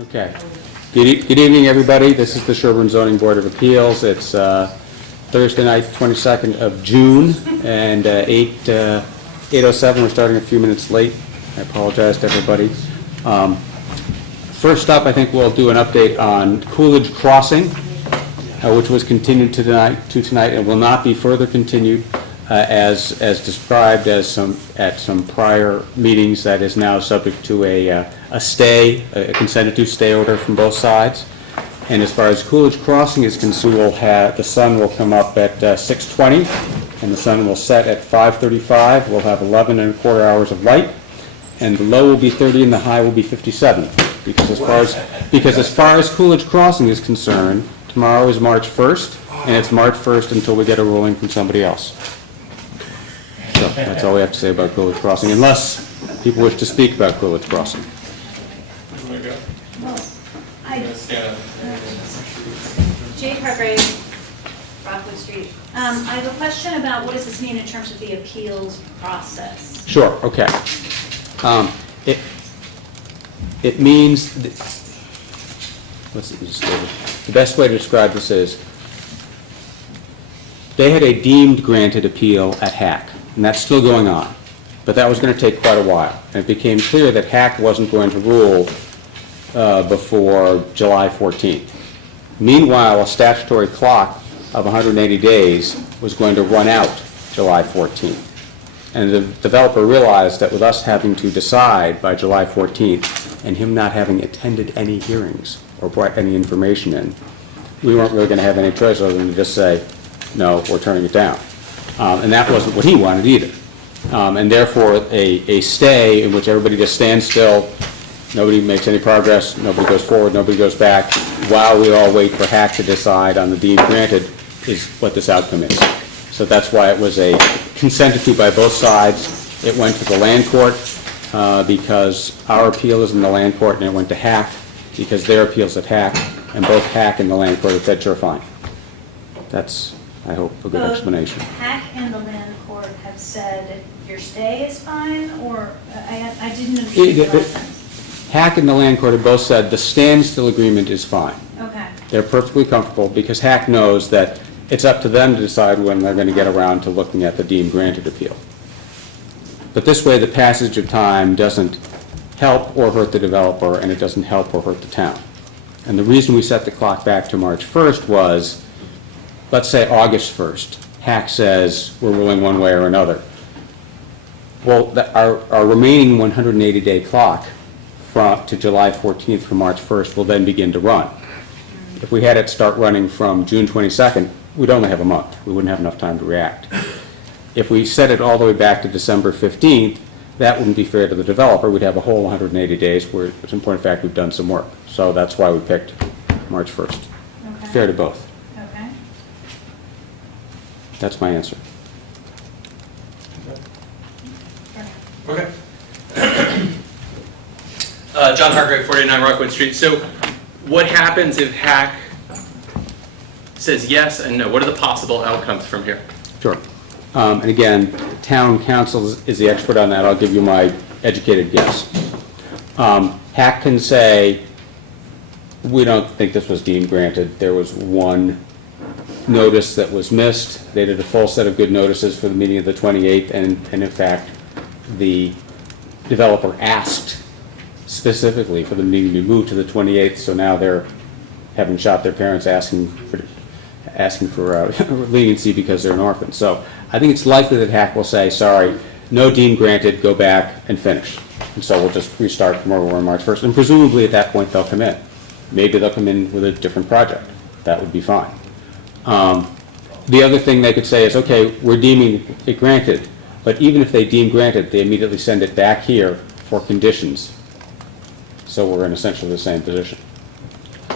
Okay. Good evening, everybody. This is the Sherburne Zoning Board of Appeals. It's Thursday night, 22nd of June, and 8:07. We're starting a few minutes late. I apologize to everybody. First up, I think we'll do an update on Coolidge Crossing, which was continued to tonight and will not be further continued as described at some prior meetings. That is now subject to a consented to stay order from both sides. And as far as Coolidge Crossing is concerned, the sun will come up at 6:20, and the sun will set at 5:35. We'll have 11 and a quarter hours of light, and the low will be 30 and the high will be 57. Because as far as Coolidge Crossing is concerned, tomorrow is March 1st, and it's March 1st until we get a ruling from somebody else. So that's all we have to say about Coolidge Crossing, unless people wish to speak about Coolidge Crossing. Jade Hargrave, Rockwood Street. I have a question about what does this mean in terms of the appeals process? Sure, okay. It means, the best way to describe this is, they had a deemed granted appeal at HAC, and that's still going on, but that was going to take quite a while. And it became clear that HAC wasn't going to rule before July 14th. Meanwhile, a statutory clock of 180 days was going to run out July 14th. And the developer realized that with us having to decide by July 14th and him not having attended any hearings or brought any information in, we weren't really going to have any choice other than to just say, no, we're turning it down. And that wasn't what he wanted either. And therefore, a stay in which everybody just stands still, nobody makes any progress, nobody goes forward, nobody goes back, while we all wait for HAC to decide on the deemed granted, is what this outcome is. So that's why it was consented to by both sides. It went to the land court because our appeal is in the land court, and it went to HAC because their appeal's at HAC, and both HAC and the land court have said, sure, fine. That's, I hope, a good explanation. HAC and the land court have said your stay is fine, or I didn't understand the last sentence. HAC and the land court have both said the standstill agreement is fine. Okay. They're perfectly comfortable because HAC knows that it's up to them to decide when they're going to get around to looking at the deemed granted appeal. But this way, the passage of time doesn't help or hurt the developer, and it doesn't help or hurt the town. And the reason we set the clock back to March 1st was, let's say August 1st, HAC says we're ruling one way or another. Well, our remaining 180-day clock to July 14th from March 1st will then begin to run. If we had it start running from June 22nd, we'd only have a month. We wouldn't have enough time to react. If we set it all the way back to December 15th, that wouldn't be fair to the developer. We'd have a whole 180 days where, in point of fact, we've done some work. So that's why we picked March 1st. Okay. Fair to both. Okay. That's my answer. Okay. John Hargrave, 49 Rockwood Street. So what happens if HAC says yes and no? What are the possible outcomes from here? Sure. And again, town council is the expert on that. I'll give you my educated guess. HAC can say, we don't think this was deemed granted. There was one notice that was missed. They did a full set of good notices for the meeting of the 28th, and in fact, the developer asked specifically for the meeting to be moved to the 28th, so now they're having shot their parents asking for leniency because they're an orphan. So I think it's likely that HAC will say, sorry, no deemed granted, go back and finish. And so we'll just restart from where we were on March 1st. And presumably at that point they'll come in. Maybe they'll come in with a different project. That would be fine. The other thing they could say is, okay, we're deeming it granted, but even if they deem granted, they immediately send it back here for conditions. So we're in essentially the same position.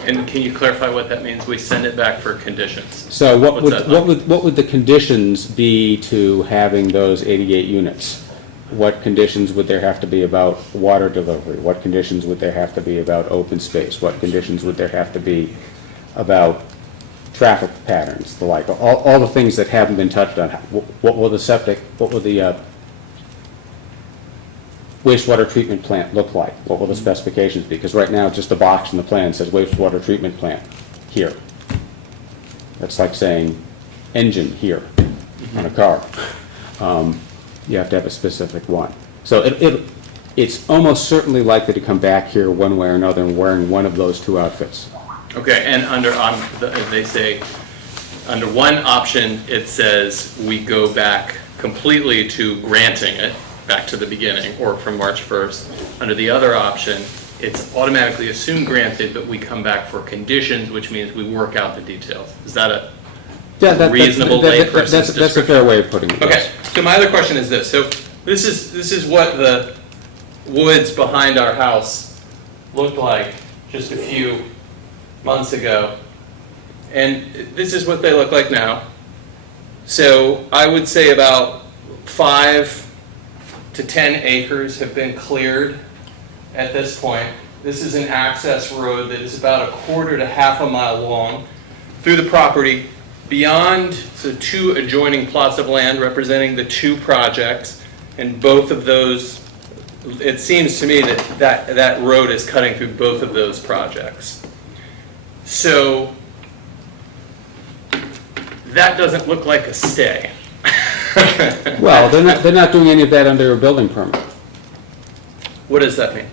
And can you clarify what that means? We send it back for conditions. So what would the conditions be to having those 88 units? What conditions would there have to be about water delivery? What conditions would there have to be about open space? What conditions would there have to be about traffic patterns, the like? All the things that haven't been touched on. What will the septic, what will the wastewater treatment plant look like? What will the specifications be? Because right now, just a box in the plan says wastewater treatment plant here. That's like saying engine here on a car. You have to have a specific one. So it's almost certainly likely to come back here one way or another and wearing one of those two outfits. Okay, and they say, under one option, it says we go back completely to granting it, back to the beginning, or from March 1st. Under the other option, it's automatically assumed granted, but we come back for conditions, which means we work out the details. Is that a reasonable layperson's description? That's a fair way of putting it. Okay, so my other question is this. So this is what the woods behind our house looked like just a few months ago. And this is what they look like now. So I would say about 5 to 10 acres have been cleared at this point. This is an access road that is about 1/4 to half a mile long through the property beyond the 2 adjoining plots of land representing the 2 projects. And both of those, it seems to me that road is cutting through both of those projects. So that doesn't look like a stay. Well, they're not doing any of that under a building permit. What does that mean?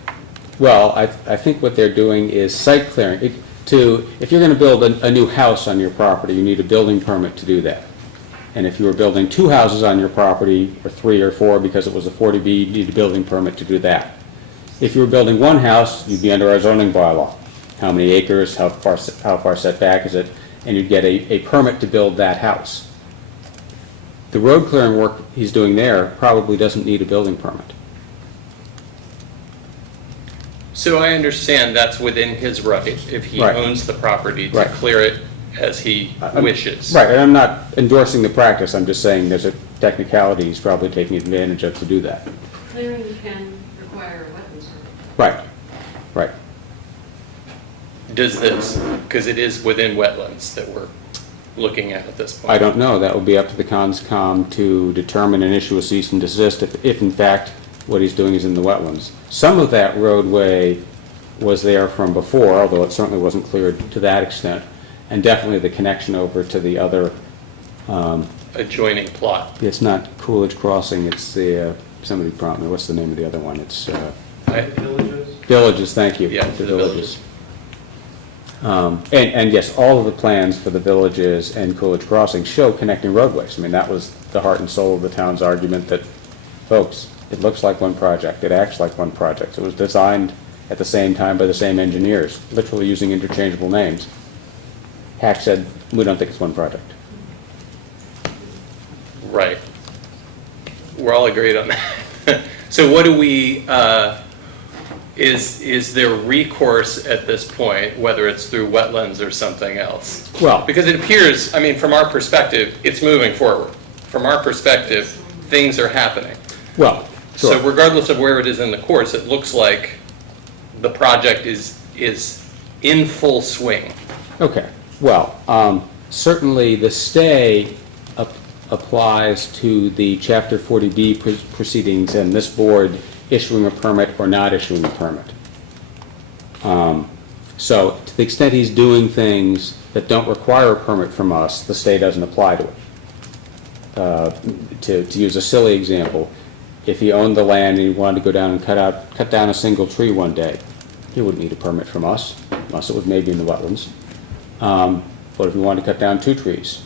Well, I think what they're doing is site clearing. If you're going to build a new house on your property, you need a building permit to do that. And if you were building 2 houses on your property, or 3 or 4 because it was a 40B, you need a building permit to do that. If you were building 1 house, you'd be under our zoning bylaw. How many acres, how far set back is it, and you'd get a permit to build that house. The road clearing work he's doing there probably doesn't need a building permit. So I understand that's within his right, if he Right. owns the property, to Right. clear it as he wishes. Right, and I'm not endorsing the practice, I'm just saying there's a technicality he's probably taking advantage of to do that. Clearing can require a wetlands permit. Right, right. Does this, because it is within wetlands that we're looking at this point. I don't know, that would be up to the CONSCOM to determine and issue a cease and desist if in fact what he's doing is in the wetlands. Some of that roadway was there from before, although it certainly wasn't cleared to that extent, and definitely the connection over to the other, Adjoining plot. it's not Coolidge Crossing, it's the, somebody prompt me, what's the name of the other one? It's Villages, thank you. Yeah, the Villages. And yes, all of the plans for the Villages and Coolidge Crossing show connecting roadways. I mean, that was the heart and soul of the town's argument that, folks, it looks like one project, it acts like one project. It was designed at the same time by the same engineers, literally using interchangeable names. Hack said, we don't think it's one project. Right. We're all agreed on that. So what do we, is there recourse at this point, whether it's through wetlands or something else? Well, Because it appears, I mean, from our perspective, it's moving forward. From our perspective, things are happening. well, So sure. regardless of where it is in the course, it looks like the project is in full swing. Okay, well, certainly the stay applies to the Chapter 40B proceedings and this board issuing a permit or not issuing a permit. So to the extent he's doing things that don't require a permit from us, the stay doesn't apply to it. To use a silly example, if he owned the land and he wanted to go down and cut down a single tree one day, he wouldn't need a permit from us, unless it was maybe in the wetlands. What if he wanted to cut down 2 trees?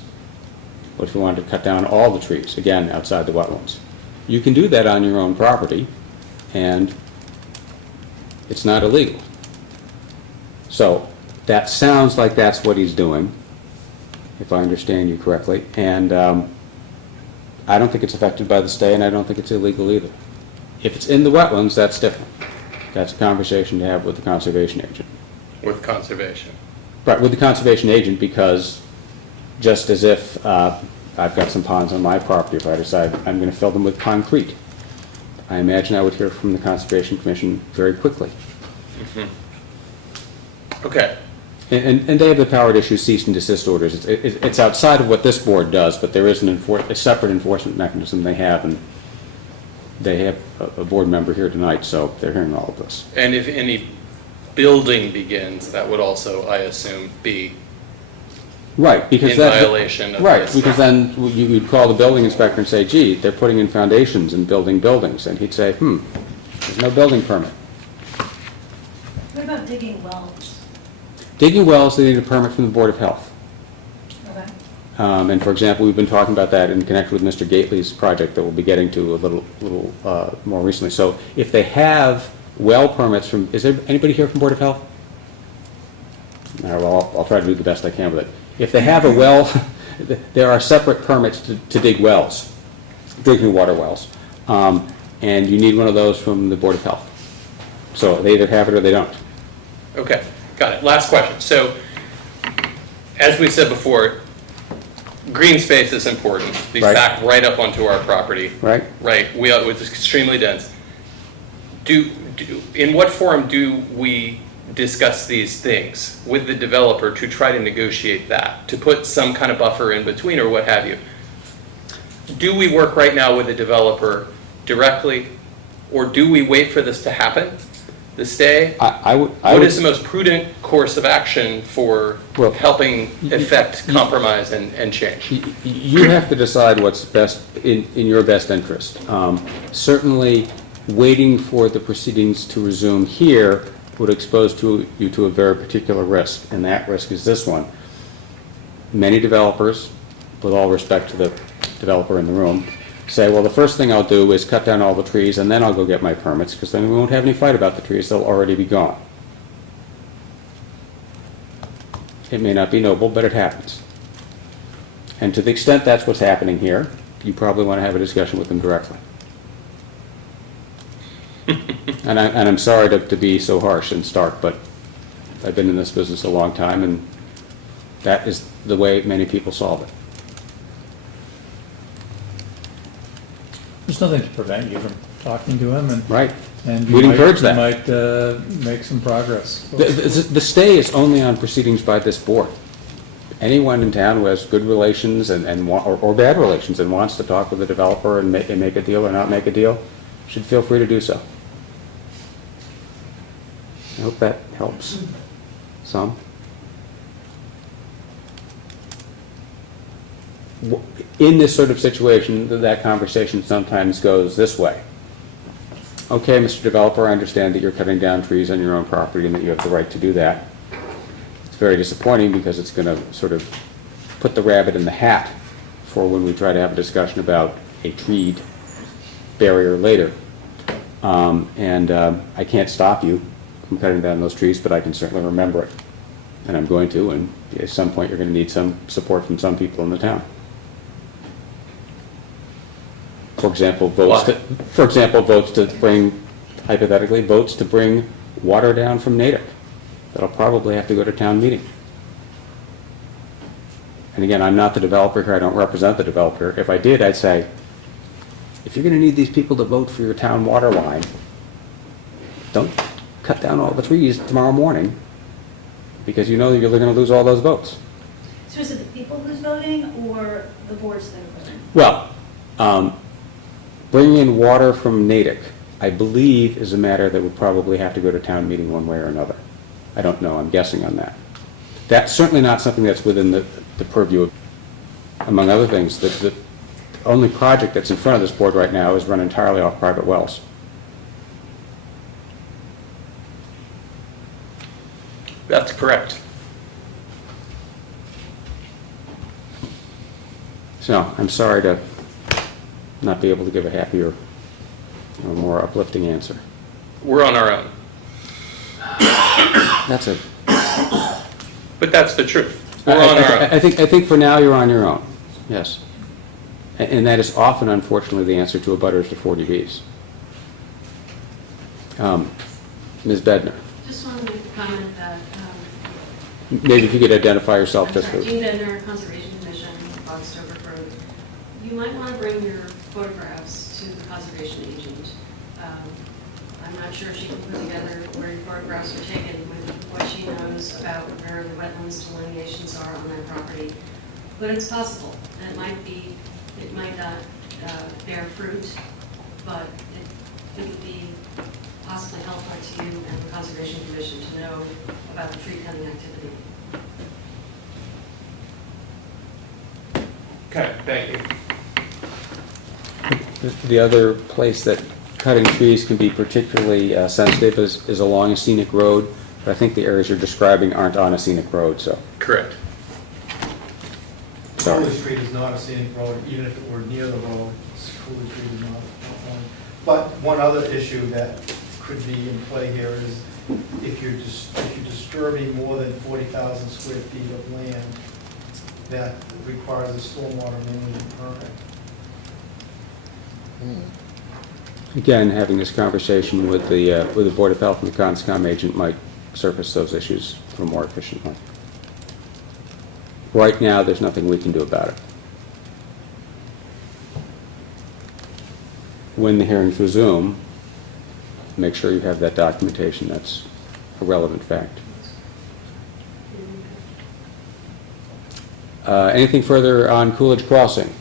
What if he wanted to cut down all the trees, again, outside the wetlands? You can do that on your own property, and it's not illegal. So that sounds like that's what he's doing, if I understand you correctly, and I don't think it's affected by the stay, and I don't think it's illegal either. If it's in the wetlands, that's different. That's a conversation to have with the conservation agent. With conservation. Right, with the conservation agent, because just as if I've got some ponds on my property, if I decide I'm going to fill them with concrete, I imagine I would hear from the Conservation Commission very quickly. Okay. And they have the power to issue cease and desist orders. It's outside of what this board does, but there is a separate enforcement mechanism they have, and they have a board member here tonight, so they're hearing all of this. And if any building begins, that would also, I assume, be Right, because in that... violation of Right, this. because then you'd call the building inspector and say, gee, they're putting in foundations and building buildings, and he'd say, there's no building permit. What about digging wells? Digging wells, they need a permit from the Board of Health. Okay. And for example, we've been talking about that in connection with Mr. Gately's project that we'll be getting to a little more recently. So if they have well permits from, is there anybody here from Board of Health? All right, well, I'll try to do the best I can with it. If they have a well, there are separate permits to dig wells, drinking water wells. And you need one of those from the Board of Health. So they either have it or they don't. Okay, got it. Last question. So, as we said before, green space is important. These Right. back right up onto our property. Right. Right, it's extremely dense. In what forum do we discuss these things with the developer to try to negotiate that, to put some kind of buffer in between or what have you? Do we work right now with the developer directly, or do we wait for this to happen, the stay? What is the most prudent course of action for Well, helping effect compromise and change? You have to decide what's best, in your best interest. Certainly, waiting for the proceedings to resume here would expose you to a very particular risk, and that risk is this one. Many developers, with all respect to the developer in the room, say, well, the first thing I'll do is cut down all the trees, and then I'll go get my permits, because then we won't have any fight about the trees, they'll already be gone. It may not be noble, but it happens. And to the extent that's what's happening here, you probably want to have a discussion with them directly. And I'm sorry to be so harsh and stark, but I've been in this business a long time, and that is the way many people solve it. There's nothing to prevent you from talking to him, and Right. and We'd encourage that. You might make some progress. The stay is only on proceedings by this board. Anyone in town who has good relations or bad relations and wants to talk with the developer and make a deal or not make a deal should feel free to do so. I hope that helps some. In this sort of situation, that conversation sometimes goes this way. Okay, Mr. Developer, I understand that you're cutting down trees on your own property and that you have the right to do that. It's very disappointing because it's going to sort of put the rabbit in the hat for when we try to have a discussion about a treed barrier later. I can't stop you from cutting down those trees, but I can certainly remember it. And I'm going to, and at some point you're going to need some support from some people in the town. For example, votes to bring, hypothetically, votes to bring water down from Natick. That'll probably have to go to town meeting. And again, I'm not the developer here, I don't represent the developer. If I did, I'd say, if you're going to need these people to vote for your town water line, don't cut down all the trees tomorrow morning, because you know you're going to lose all those votes. So is it the people who's voting or the boards that are voting? Well, bringing in water from Natick, I believe, is a matter that would probably have to go to town meeting one way or another. I don't know, I'm guessing on that. That's certainly not something that's within the purview of, among other things, the only project that's in front of this board right now is run entirely off private wells. That's correct. So, I'm sorry to not be able to give a happier or more uplifting answer. We're on our own. But that's the truth. We're on our own. I think for now you're on your own, yes. And that is often, unfortunately, the answer to abutters to 40Bs. Ms. Bednar, Just wanted to comment that, maybe if you could identify yourself I'm just sorry, for... Jean Bednar, Conservation Commission, Bogstover Road. You might want to bring your photographs to the conservation agent. I'm not sure she can put together where your photographs were taken with what she knows about where the wetlands delineations are on that property. But it's possible. And it might not bear fruit, but it would be possibly helpful to you and the Conservation Commission to know about the tree cutting activity. Okay, thank you. The other place that cutting trees can be particularly sensitive is along a scenic road, but I think the areas you're describing aren't on a scenic road, so. Correct. Sorry. Coolidge Street is not a scenic road, even if it were near the road, Coolidge Street is not. But one other issue that could be in play here is if you're disturbing more than 40,000 square feet of land, that requires a stormwater management permit. Again, having this conversation with the Board of Health and the CONSCOM agent might surface those issues a little more efficiently. Right now, there's nothing we can do about it. When the hearings resume, make sure you have that documentation. That's a relevant fact. Anything further on Coolidge Crossing?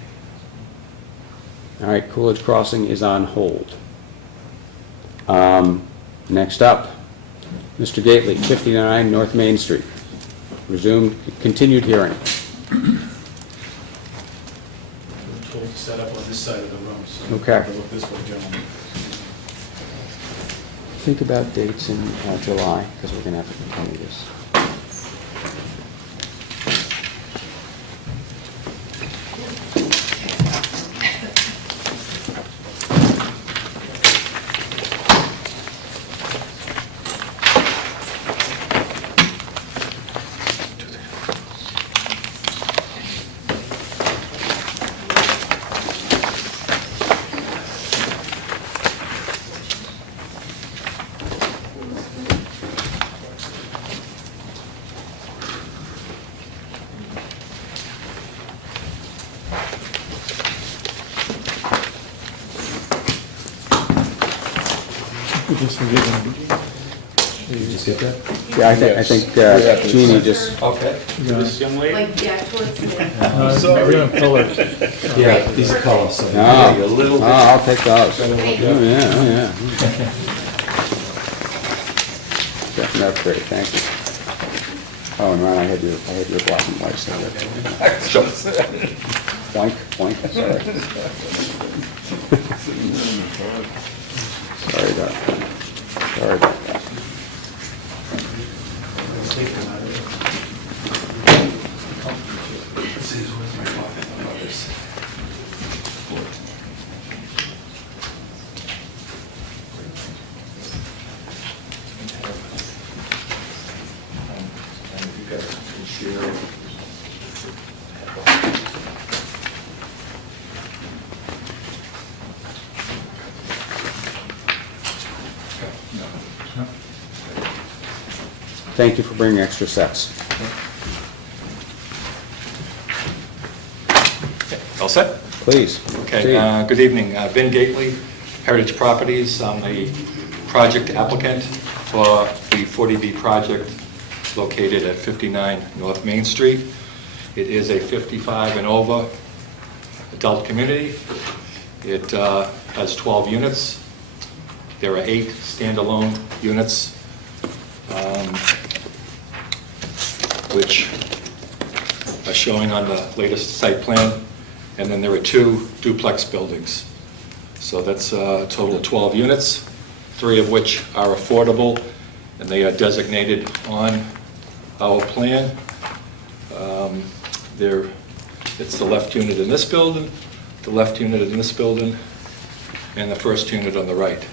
All right, Coolidge Crossing is on hold. Next up, Mr. Gately, 59 North Main Street. Resumed, continued hearing. I'm told to set up on this side of the room, so. Okay. I'll look this way, gentlemen. Think about dates in July, because we're going to have to continue this. Just forgive him. Did you get that? Yeah, I think Jeannie just, Okay. This young lady? Like, yeah, towards the end. We're gonna pillars. Yeah, these are colors, so no, maybe a little bit. I'll take those. Oh, Thank you. yeah, oh, yeah. Definitely upgrade, thank you. Oh, and Ron, I had your black and white stuff. Boink, boink, sorry. Sorry about that. Sorry about that. Thank you for bringing extra sets. All set? Please. Okay, proceed. good evening. Ben Gately, Heritage Properties. I'm the project applicant for the 40B project located at 59 North Main Street. It is a 55 and over adult community. It has 12 units. There are 8 standalone units, which are showing on the latest site plan. And then there are 2 duplex buildings. So that's a total of 12 units, 3 of which are affordable, and they are designated on our plan. It's the left unit in this building, the left unit in this building, and the first unit on the right.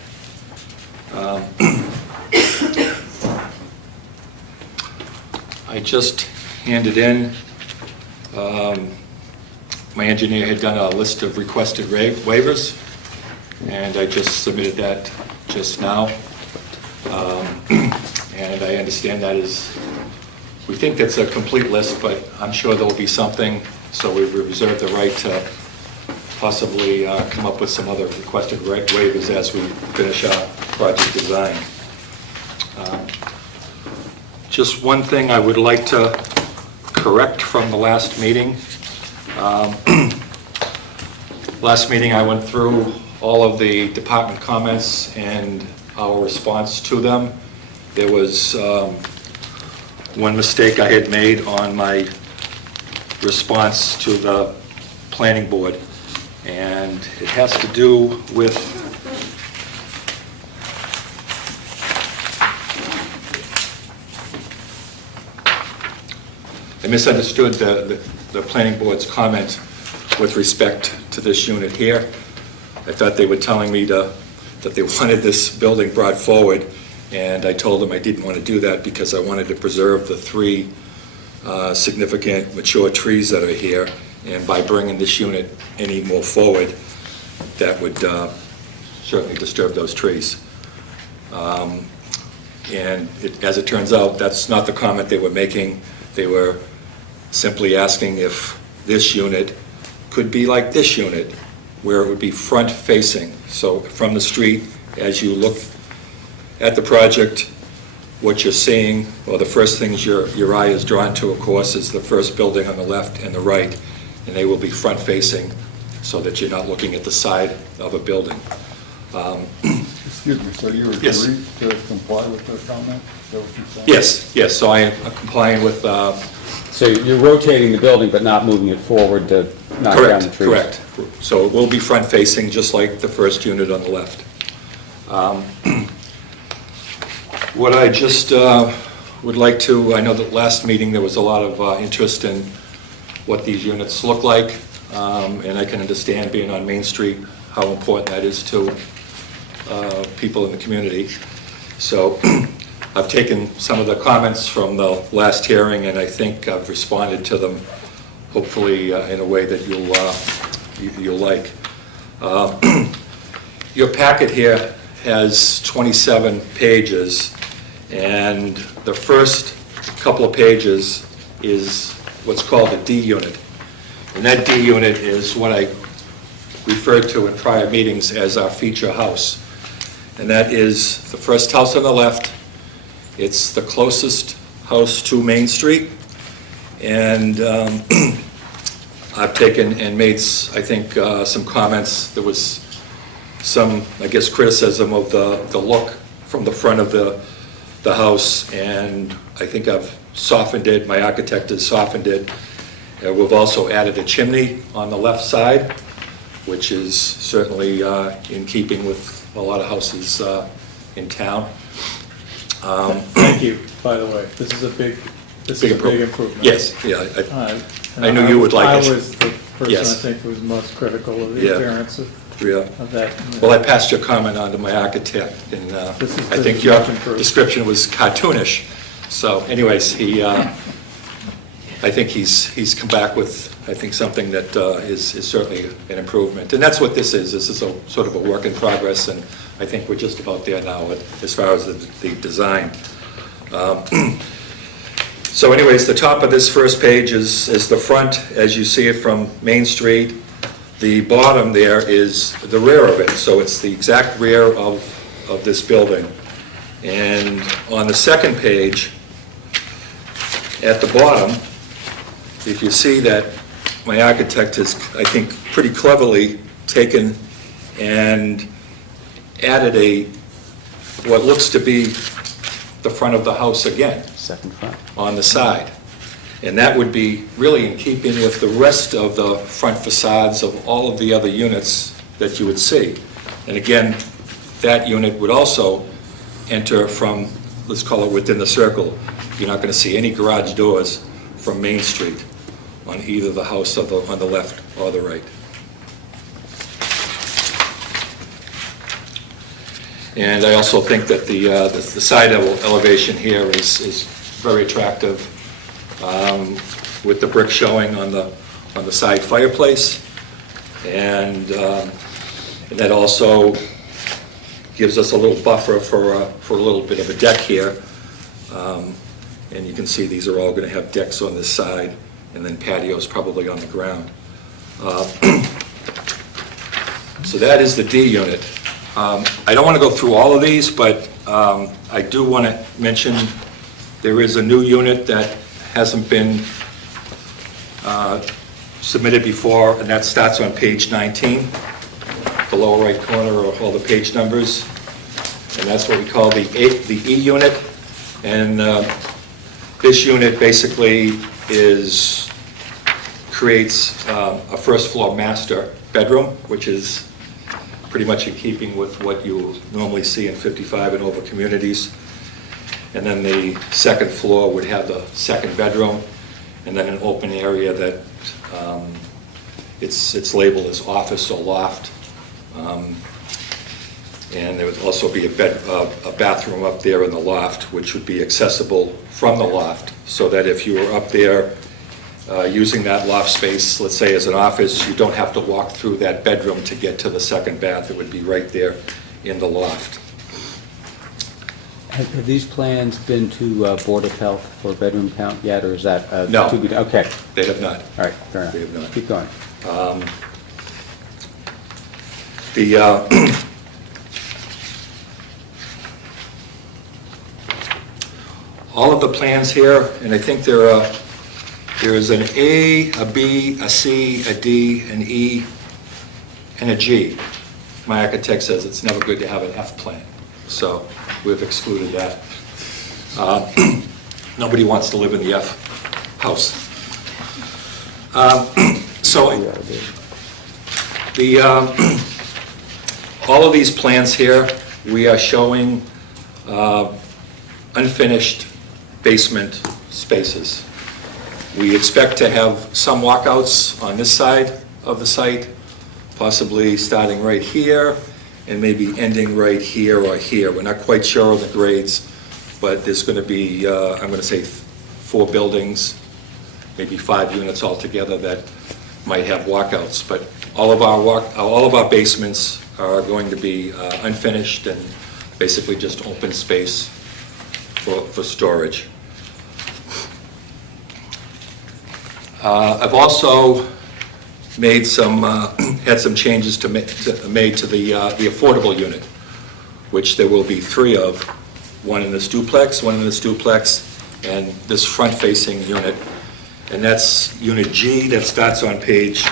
I just handed in, my engineer had done a list of requested waivers, and I just submitted that just now. And I understand that is, we think that's a complete list, but I'm sure there will be something, so we reserve the right to possibly come up with some other requested waivers as we finish our project design. Just one thing I would like to correct from the last meeting. Last meeting I went through all of the department comments and our response to them. There was one mistake I had made on my response to the planning board, and it has to do with I misunderstood the planning board's comment with respect to this unit here. I thought they were telling me that they wanted this building brought forward, and I told them I didn't want to do that because I wanted to preserve the 3 significant mature trees that are here, and by bringing this unit any more forward, that would certainly disturb those trees. And as it turns out, that's not the comment they were making. They were simply asking if this unit could be like this unit, where it would be front-facing. So from the street, as you look at the project, what you're seeing, or the first things your eye is drawn to, of course, is the first building on the left and the right, and they will be front-facing so that you're not looking at the side of a building. Excuse me, so you Yes. agree to comply with their comment? Is that what you're saying? Yes, so I am complying with, So you're rotating the building but not moving it forward to knock down the trees? correct. So it will be front-facing, just like the first unit on the left. What I just would like to, I know that last meeting there was a lot of interest in what these units look like, and I can understand, being on Main Street, how important that is to people in the community. So I've taken some of the comments from the last hearing, and I think I've responded to them, hopefully in a way that you'll like. Your packet here has 27 pages, and the first couple of pages is what's called a D unit. And that D unit is what I referred to in prior meetings as our feature house. And that is the first house on the left. It's the closest house to Main Street. And I've taken and made, I think, some comments. There was some, I guess, criticism of the look from the front of the house, and I think I've softened it. My architect has softened it. We've also added a chimney on the left side, which is certainly in keeping with a lot of houses in town. Thank you, by the way. This is a big improvement. Yes, yeah. And I knew you would like it. I was the person, I Yes. think, who was most critical of the Yeah. appearance Yeah. of that. Well, I passed your comment on to my architect, and I think your much improved. description was cartoonish. So anyways, I think he's come back with, I think, something that is certainly an improvement. And that's what this is. This is a sort of a work in progress, and I think we're just about there now as far as the design. So anyways, the top of this first page is the front, as you see it from Main Street. The bottom there is the rear of it, so it's the exact rear of this building. And on the second page, at the bottom, if you see that my architect has, I think, pretty cleverly taken and added what looks to be the front of the house again Second front. on the side. And that would be really in keeping with the rest of the front facades of all of the other units that you would see. And again, that unit would also enter from, let's call it within the circle. You're not going to see any garage doors from Main Street on either the house on the left or the right. And I also think that the side elevation here is very attractive, with the brick showing on the side fireplace, and that also gives us a little buffer for a little bit of a deck here. And you can see these are all going to have decks on this side, and then patios probably on the ground. So that is the D unit. I don't want to go through all of these, but I do want to mention there is a new unit that hasn't been submitted before, and that starts on page 19. the lower right corner are all the page numbers, and that's what we call the E unit. And this unit basically creates a first floor master bedroom, which is pretty much in keeping with what you normally see in 55 and over communities. And then the second floor would have the second bedroom, and then an open area that it's labeled as office or loft. And there would also be a bathroom up there in the loft, which would be accessible from the loft, so that if you were up there using that loft space, let's say as an office, you don't have to walk through that bedroom to get to the second bath. It would be right there in the loft. Have these plans been to Board of Health for bedroom count yet, or is that? No. To be, okay, They have not. all right, fair enough. They have not. Keep going. All of the plans here, and I think there is an A, a B, a C, a D, an E, and a G. My architect says it's never good to have an F plan, so we've excluded that. Nobody wants to live in the F house. So all of these plans here, we are showing unfinished basement spaces. We expect to have some walkouts on this side of the site, possibly starting right here and maybe ending right here or here. We're not quite sure of the grades, but there's going to be, I'm going to say 4 buildings, maybe 5 units altogether that might have walkouts. But all of our basements are going to be unfinished and basically just open space for storage. I've also made had some changes made to the affordable unit, which there will be 3 of, one in this duplex, and this front-facing unit. And that's Unit G, that starts on page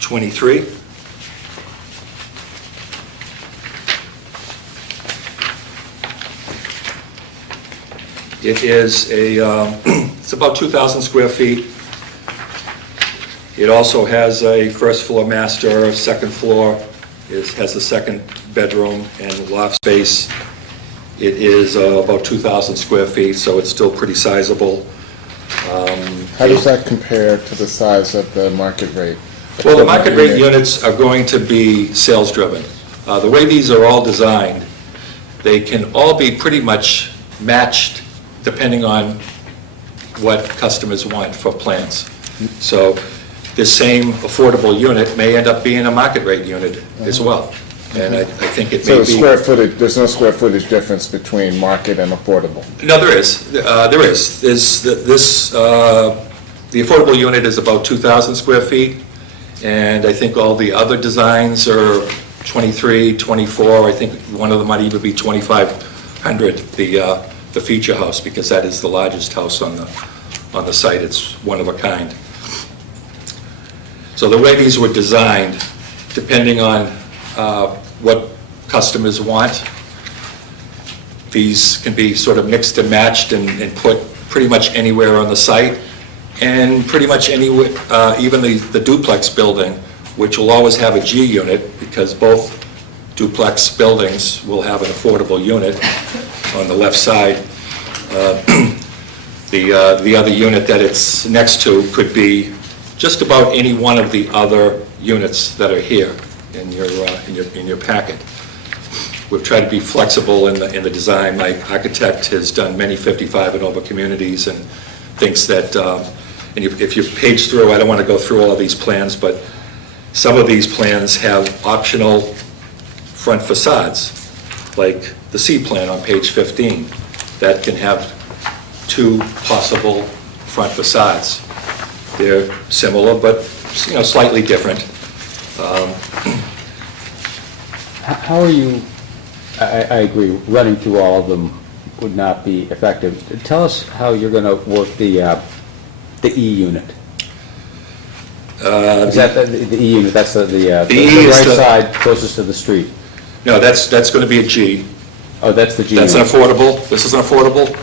23. It is it's about 2,000 square feet. It also has a first floor master, second floor, has a second bedroom and loft space. It is about 2,000 square feet, so it's still pretty sizable. How does that compare to the size of the market rate? Well, the market rate units are going to be sales driven. The way these are all designed, they can all be pretty much matched depending on what customers want for plans. So this same affordable unit may end up being a market rate unit as well. And I think it may be... So square footage, there's no square footage difference between market and affordable? No, there is. The affordable unit is about 2,000 square feet, and I think all the other designs are 23, 24. I think one of them might even be 2,500, the feature house, because that is the largest house on the site. It's one of a kind. So the way these were designed, depending on what customers want, these can be sort of mixed and matched and put pretty much anywhere on the site, and pretty much anywhere, even the duplex building, which will always have a G unit, because both duplex buildings will have an affordable unit on the left side. The other unit that it's next to could be just about any one of the other units that are here in your packet. We've tried to be flexible in the design. My architect has done many 55 and over communities and thinks that, and if you page through, I don't want to go through all of these plans, but some of these plans have optional front facades, like the C plan on page 15, that can have 2 possible front facades. They're similar, but slightly different. How are you, I agree, running through all of them would not be effective. Tell us how you're going to work the E unit. Is that the E unit, that's the E is right the- side closest to the street? No, that's going to be a G. Oh, that's the G That's an unit. affordable, this is an affordable,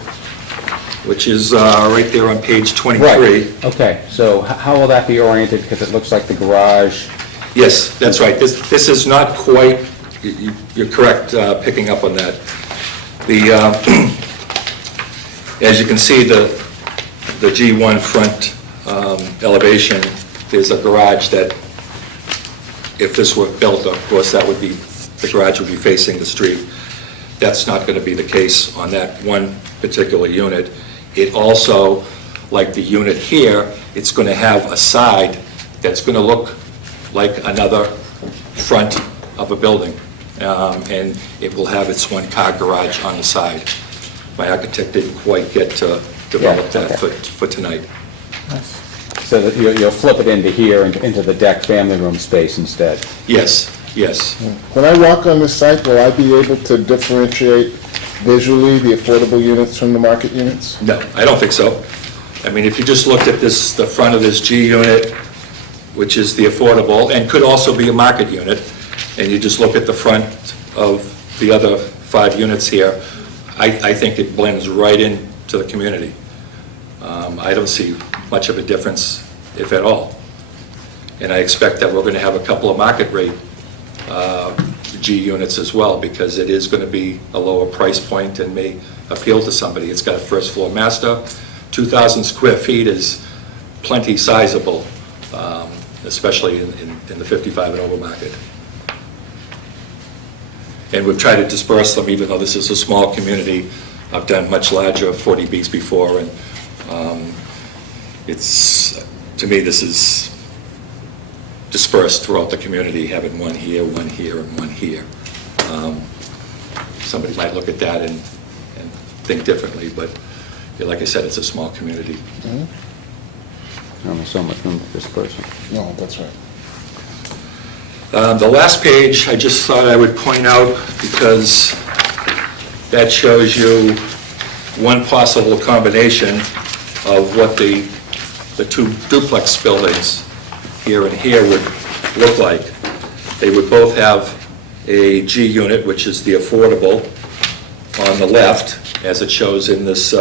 which is right there on page 23. Right, okay, so how will that be oriented, because it looks like the garage, Yes, that's right. This is not quite, you're correct picking up on that. The, as you can see, the G1 front elevation, there's a garage that, if this were built, of course, that would be, the garage would be facing the street. That's not going to be the case on that one particular unit. It also, like the unit here, it's going to have a side that's going to look like another front of a building. And it will have its one-car garage on the side. My architect didn't quite get to develop Yeah, that okay. for tonight. so that you'll flip it into here, into the deck family room space instead. Yes, yes. When I walk on this site, will I be able to differentiate visually the affordable units from the market units? No, I don't think so. I mean, if you just looked at this, the front of this G unit, which is the affordable, and could also be a market unit, and you just look at the front of the other 5 units here, I think it blends right into the community. I don't see much of a difference, if at all. And I expect that we're going to have a couple of market rate G units as well, because it is going to be a lower price point and may appeal to somebody. It's got a first floor master. 2,000 square feet is plenty sizable, especially in the 55 and over market. And we've tried to disperse them, even though this is a small community. I've done much larger 40Bs before, and it's, to me, this is dispersed throughout the community, having one here, and one here. Somebody might look at that and think differently, but like I said, it's a small community. Only so much room for this person. No, that's right. The last page, I just thought I would point out, because that shows you one possible combination of what the 2 duplex buildings here and here would look like. They would both have a G unit, which is the affordable, on the left, as it shows in this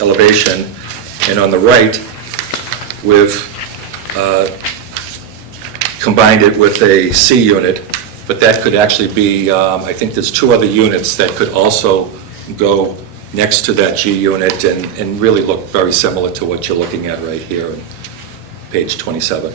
elevation, and on the right, we've combined it with a C unit, but that could actually be, I think there's 2 other units that could also go next to that G unit and really look very similar to what you're looking at right here on page 27.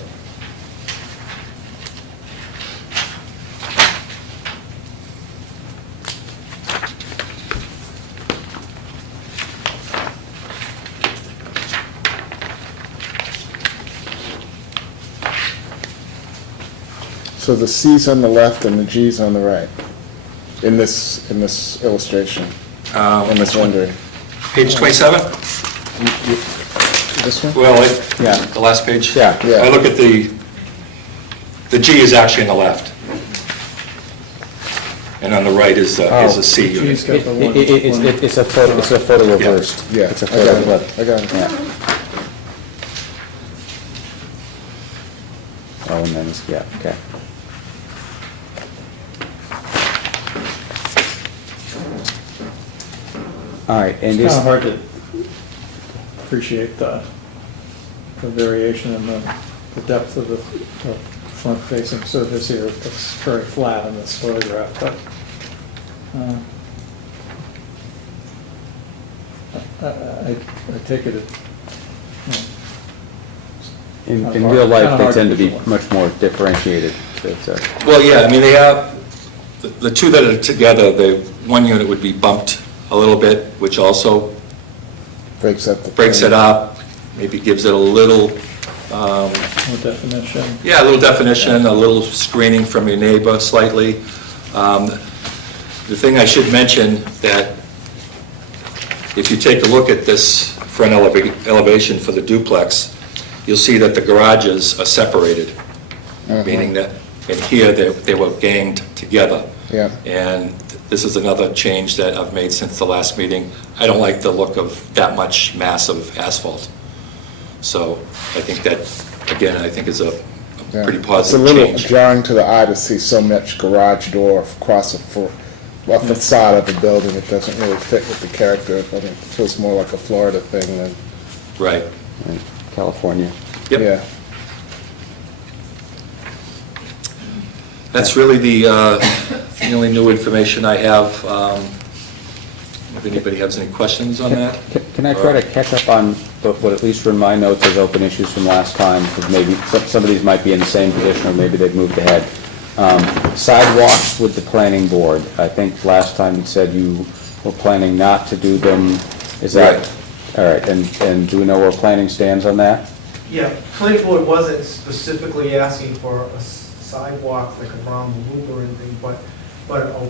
So the C's on the left and the G's on the right, in this illustration, in this rendering. Page 27? This one? Well, Yeah. the last page? Yeah. Yeah. I look at the G is actually on the left. And on the right is a C G's unit. got the one. It's a photo reversed. Yeah, It's a I photo got flip. it, I got it. Yeah. Oh, and then, yeah, okay. All right, and It's this, kind of hard to appreciate the variation in the depth of the front-facing surface here. It's very flat in this photograph, but I take it, in real life, Kinda they hard tend to to be visualize. much more differentiated. It's, Well, yeah, I mean, they are, the 2 that are together, the one unit would be bumped a little bit, which also Breaks up the. breaks it up, maybe gives it a little, more definition. yeah, a little definition, a little screening from your neighbor slightly. The thing I should mention, that if you take a look at this front elevation for the duplex, you'll see that the garages are separated, meaning that in here, they were ganged together. Yeah. And this is another change that I've made since the last meeting. I don't like the look of that much massive asphalt. So I think that, again, I think is a Yeah. pretty It's a positive little change. jarring to the eye to see so much garage door across a facade of a building. It doesn't really fit with the character. I think it feels more like a Florida thing than, Right. in California. Yep. yeah. That's really the only new information I have. If anybody has any questions on that? Can I try to catch up on what at least from my notes as open issues from last time? Because maybe some of these might be in the same position, or maybe they've moved ahead. Sidewalks with the planning board. I think last time you said you were planning not to do them. Is that? Right. All right, and do we know where planning stands on that? Yeah, planning board wasn't specifically asking for a sidewalk like around the loop or anything, but a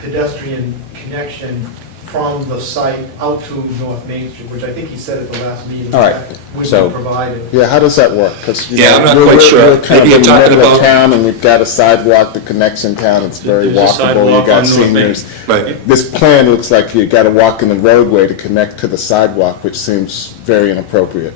pedestrian connection from the site out to North Main Street, which I think he said at the last meeting. All right, that would so- be provided. Yeah, how does that work? 'Cause, you Yeah, know, I'm not we're- quite sure. We're kind Maybe of in you're the talking middle of about- town, and we've got a sidewalk that connects in town. It's very There's a walkable. You sidewalk got on North Main. seniors. Right. This plan looks like you got to walk in the roadway to connect to the sidewalk, which seems very inappropriate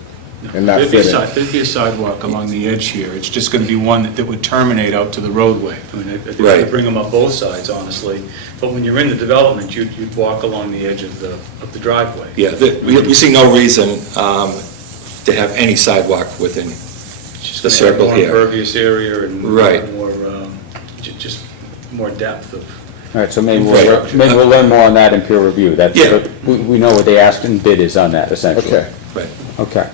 and not fitting. There'd be a sidewalk along the edge here. It's just going to be one that would terminate out to the roadway. I mean, they're going to Right. bring them up both sides, honestly. But when you're in the development, you'd walk along the edge of the driveway. Yeah, we see no reason to have any sidewalk within It's just the gonna have circle more here. impervious area and Right. more, just more depth of. All right, so maybe Right. we'll learn more on that in peer review. That's, Yeah. we know what they asked and bid is on that, essentially. Okay. Right. Okay.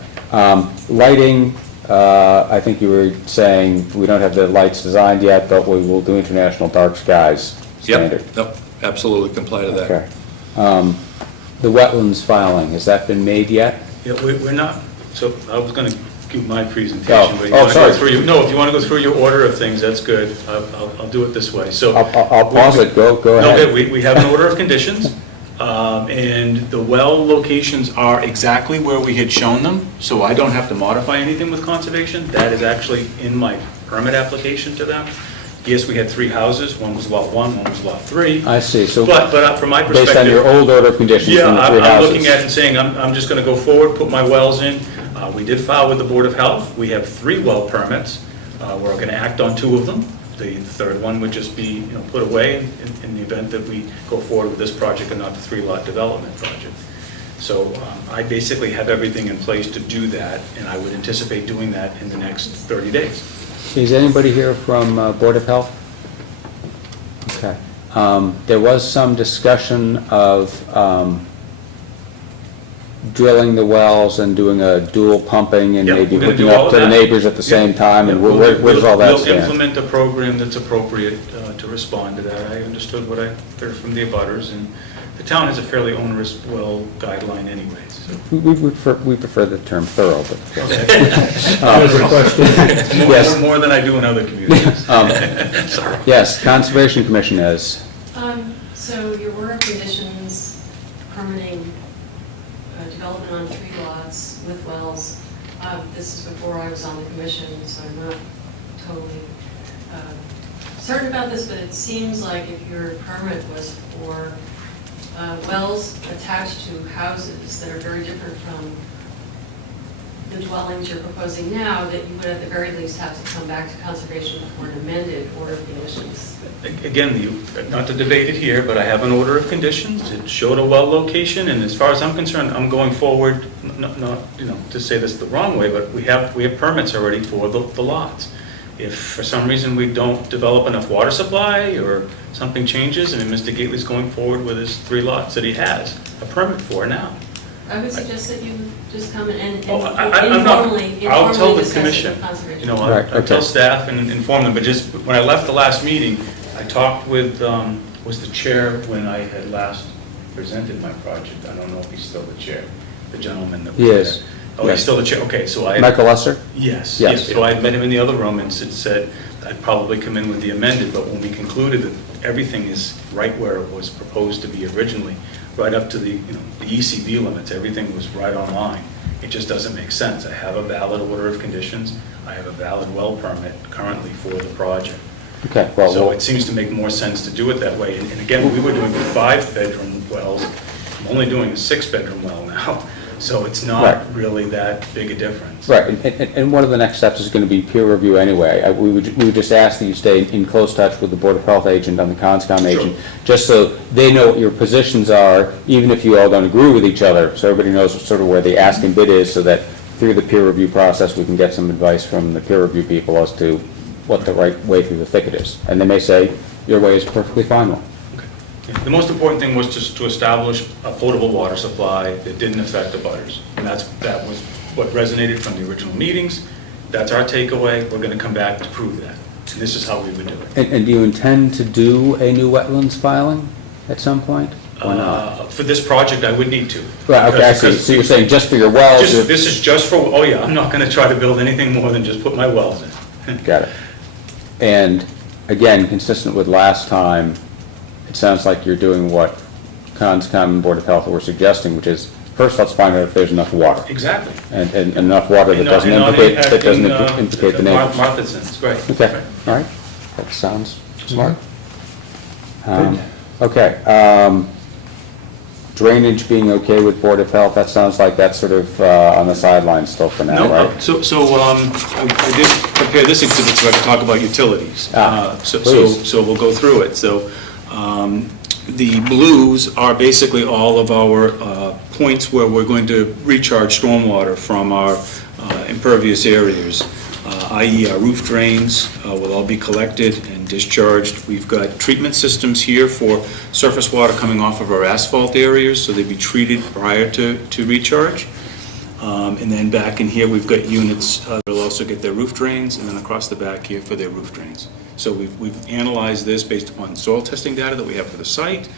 Lighting, I think you were saying, we don't have the lights designed yet, but we will do international dark skies standard. Yep, no, absolutely comply to that. Okay. The wetlands filing, has that been made yet? Yeah, we're not, so I was going to give my presentation. Oh, but you oh, wanna go sorry. through No, if you want to go through your order of things, that's good. I'll do it this way. So. I'll pause it, go No, ahead. we have an order of conditions, and the well locations are exactly where we had shown them, so I don't have to modify anything with conservation. That is actually in my permit application to them. Yes, we had 3 houses, one was lot 1, one was lot 3. I see, so But from my perspective. based on your old order of conditions Yeah, from the 3 I'm houses. looking at it and saying, I'm just going to go forward, put my wells in. We did file with the Board of Health. We have 3 well permits. We're going to act on 2 of them. The third one would just be, put away in the event that we go forward with this project and not the 3-lot development project. So I basically have everything in place to do that, and I would anticipate doing that in the next 30 days. Is anybody here from Board of Health? Okay. There was some discussion of drilling the wells and doing a dual pumping and Yeah, maybe we're gonna hooking do all up of to the that. neighbors at the same time, and where does all that We'll stand? implement a program that's appropriate to respond to that. I understood what I heard from the abutters, and the town has a fairly onerous well guideline anyways. So. We prefer the term thorough, but. More than I do in other communities. Sorry. Yes, Conservation Commission is. So your order of conditions permitting development on 3 lots with wells, this is before I was on the commission, so I'm not totally certain about this, but it seems like if your permit was for wells attached to houses that are very different from the dwellings you're proposing now, that you would at the very least have to come back to conservation for an amended order of conditions. Again, not to debate it here, but I have an order of conditions. It showed a well location, and as far as I'm concerned, I'm going forward, not to say this the wrong way, but we have permits already for the lots. If for some reason we don't develop enough water supply or something changes, and Mr. Gately's going forward with his 3 lots that he has a permit for now. I would suggest that you just come and Oh, I'm not, informally I'll tell the discuss it commission, with conservation. Right, I'll tell okay. staff and inform them, but just, when I left the last meeting, I talked with, was the chair when I had last presented my project. I don't know if he's still the chair, the gentleman that was He there. is. Oh, he's Yes. still the chair, okay, so I. Michael Lesser? Yes, Yes. yes, so I met him in the other room and said I'd probably come in with the amended, but when we concluded that everything is right where it was proposed to be originally, right up to the ECB limits, everything was right on line. It just doesn't make sense. I have a valid order of conditions, I have a valid well permit currently for the project. Okay, well, So it seems to make more sense to do it that way. And again, we were doing 5-bedroom wells, I'm only doing a 6-bedroom well now. So it's Right. not really that big a difference. Right, and one of the next steps is going to be peer review anyway. We would just ask that you stay in close touch with the Board of Health agent and the CONSCOM agent, just so they know what your positions are, even if you all don't agree with each other, so everybody knows sort of where the asking bid is, so that through the peer review process, we can get some advice from the peer review people as to what the right way through the thicket is. And they may say, your way is perfectly fine one. The most important thing was just to establish a potable water supply that didn't affect the butters. And that was what resonated from the original meetings. That's our takeaway. We're going to come back to prove that. And this is how we would do it. And do you intend to do a new wetlands filing at some point, or not? For this project, I would need to. Right, okay, I see. So you're saying just for your wells? This is just for, oh yeah, I'm not going to try to build anything more than just put my wells in. Got it. And again, consistent with last time, it sounds like you're doing what CONSCOM and Board of Health were suggesting, which is, first let's find out if there's enough water. Exactly. And enough water that doesn't implicate the neighbors. Marthanson's, great. Okay, all right. That sounds smart. Good. Okay. Drainage being okay with Board of Health, that sounds like that's sort of on the sidelines still for now, No, right? so I did prepare this exhibit so I could talk about utilities. Please. So we'll go through it. So the blues are basically all of our points where we're going to recharge stormwater from our impervious areas, i.e. our roof drains will all be collected and discharged. We've got treatment systems here for surface water coming off of our asphalt areas, so they'd be treated prior to recharge. And then back in here, we've got units that'll also get their roof drains, and then across the back here for their roof drains. So we've analyzed this based upon soil testing data that we have for the site,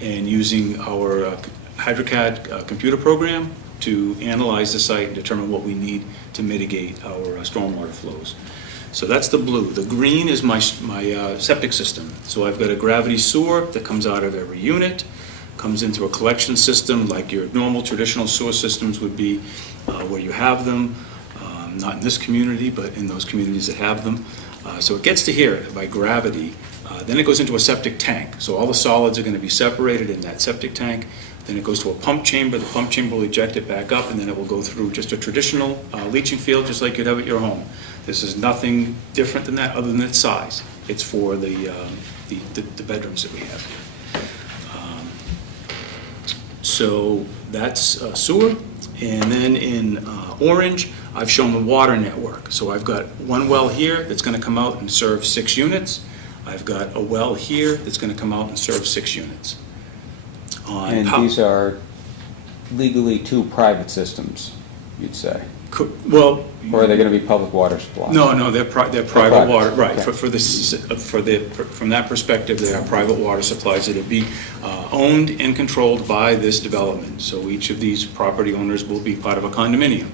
and using our HydroCAD computer program to analyze the site and determine what we need to mitigate our stormwater flows. So that's the blue. The green is my septic system. So I've got a gravity sewer that comes out of every unit, comes into a collection system like your normal traditional sewer systems would be, where you have them, not in this community, but in those communities that have them. So it gets to here by gravity. Then it goes into a septic tank. So all the solids are going to be separated in that septic tank. Then it goes to a pump chamber. The pump chamber will eject it back up, and then it will go through just a traditional leaching field, just like you'd have at your home. This is nothing different than that, other than its size. It's for the bedrooms that we have here. So that's sewer. And then in orange, I've shown the water network. So I've got one well here that's going to come out and serve 6 units. I've got a well here that's going to come out and serve 6 units. And these are legally 2 private systems, you'd say? Well, or are they going to be public water supplies? No, they're private water, right. Okay. From that perspective, they are private water supplies that will be owned and controlled by this development. So each of these property owners will be part of a condominium,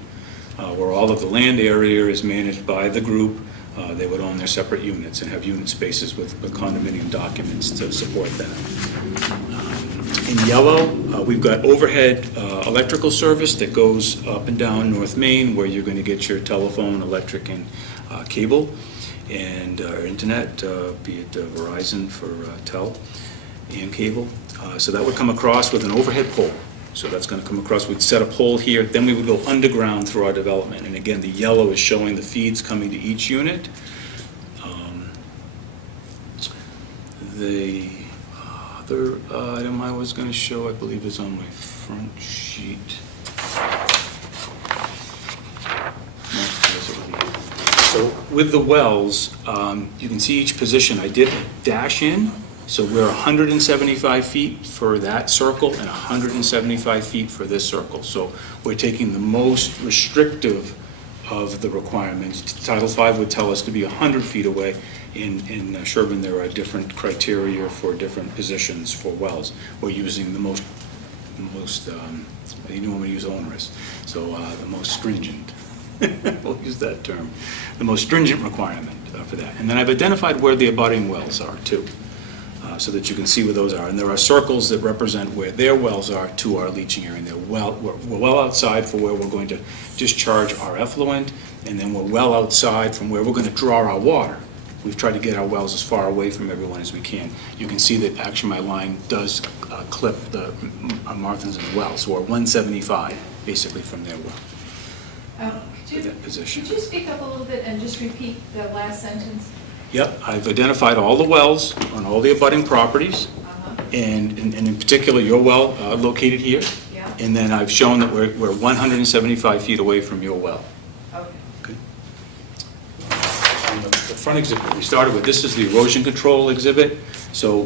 where all of the land area is managed by the group. They would own their separate units and have unit spaces with condominium documents to support that. In yellow, we've got overhead electrical service that goes up and down North Main, where you're going to get your telephone, electric, and cable, and internet, be it Verizon for tel and cable. So that would come across with an overhead pole. So that's going to come across, we'd set a pole here, then we would go underground through our development. And again, the yellow is showing the feeds coming to each unit. The other item I was going to show, I believe, is on my front sheet. So with the wells, you can see each position. I did dash in, so we're 175 feet for that circle and 175 feet for this circle. So we're taking the most restrictive of the requirements. Title V would tell us to be 100 feet away. In Sherburne, there are different criteria for different positions for wells. We're using the most you normally use onerous, so the most stringent. We'll use that term. The most stringent requirement for that. And then I've identified where the abutting wells are too, so that you can see where those are. And there are circles that represent where their wells are to our leaching area. And we're well outside for where we're going to discharge our effluent, and then we're well outside from where we're going to draw our water. we've tried to get our wells as far away from everyone as we can. You can see that actually my line does clip the Martha's as well, so we're 175 basically from their well, to that position. Could you speak up a little bit and just repeat the last sentence? Yep, I've identified all the wells on all the abutting properties, Uh-huh. and in particular, your well located here. Yeah. And then I've shown that we're 175 feet away from your well. Okay. Okay. And the front exhibit we started with, this is the erosion control exhibit. So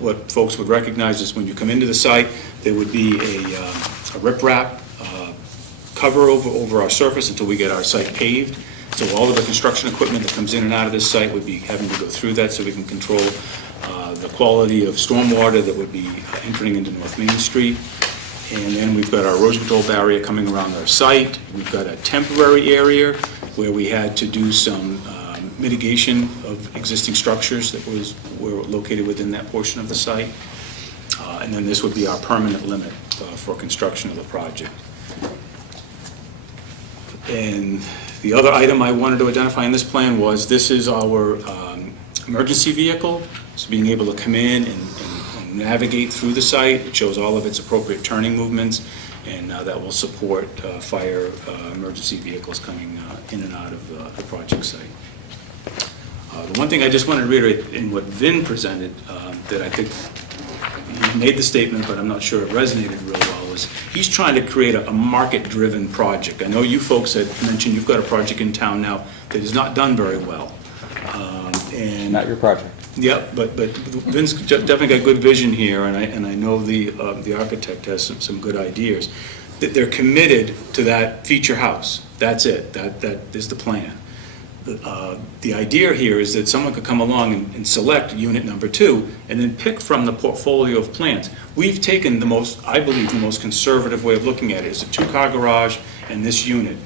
what folks would recognize is when you come into the site, there would be a riprap cover over our surface until we get our site paved. So all of the construction equipment that comes in and out of this site would be having to go through that so we can control the quality of stormwater that would be entering into North Main Street. And then we've got our erosion control barrier coming around our site. We've got a temporary area where we had to do some mitigation of existing structures that were located within that portion of the site. And then this would be our permanent limit for construction of the project. And the other item I wanted to identify in this plan was this is our emergency vehicle. So being able to come in and navigate through the site. It shows all of its appropriate turning movements, and that will support fire emergency vehicles coming in and out of the project site. The one thing I just wanted to reiterate in what Vin presented, that I think he made the statement, but I'm not sure it resonated real well, is he's trying to create a market-driven project. I know you folks had mentioned you've got a project in town now that is not done very well. And Not your project. Yep, but Vince definitely got good vision here, and I know the architect has some good ideas. That they're committed to that feature house. That's it. That is the plan. The idea here is that someone could come along and select unit number 2 and then pick from the portfolio of plans. We've taken I believe the most conservative way of looking at it is a 2-car garage and this unit.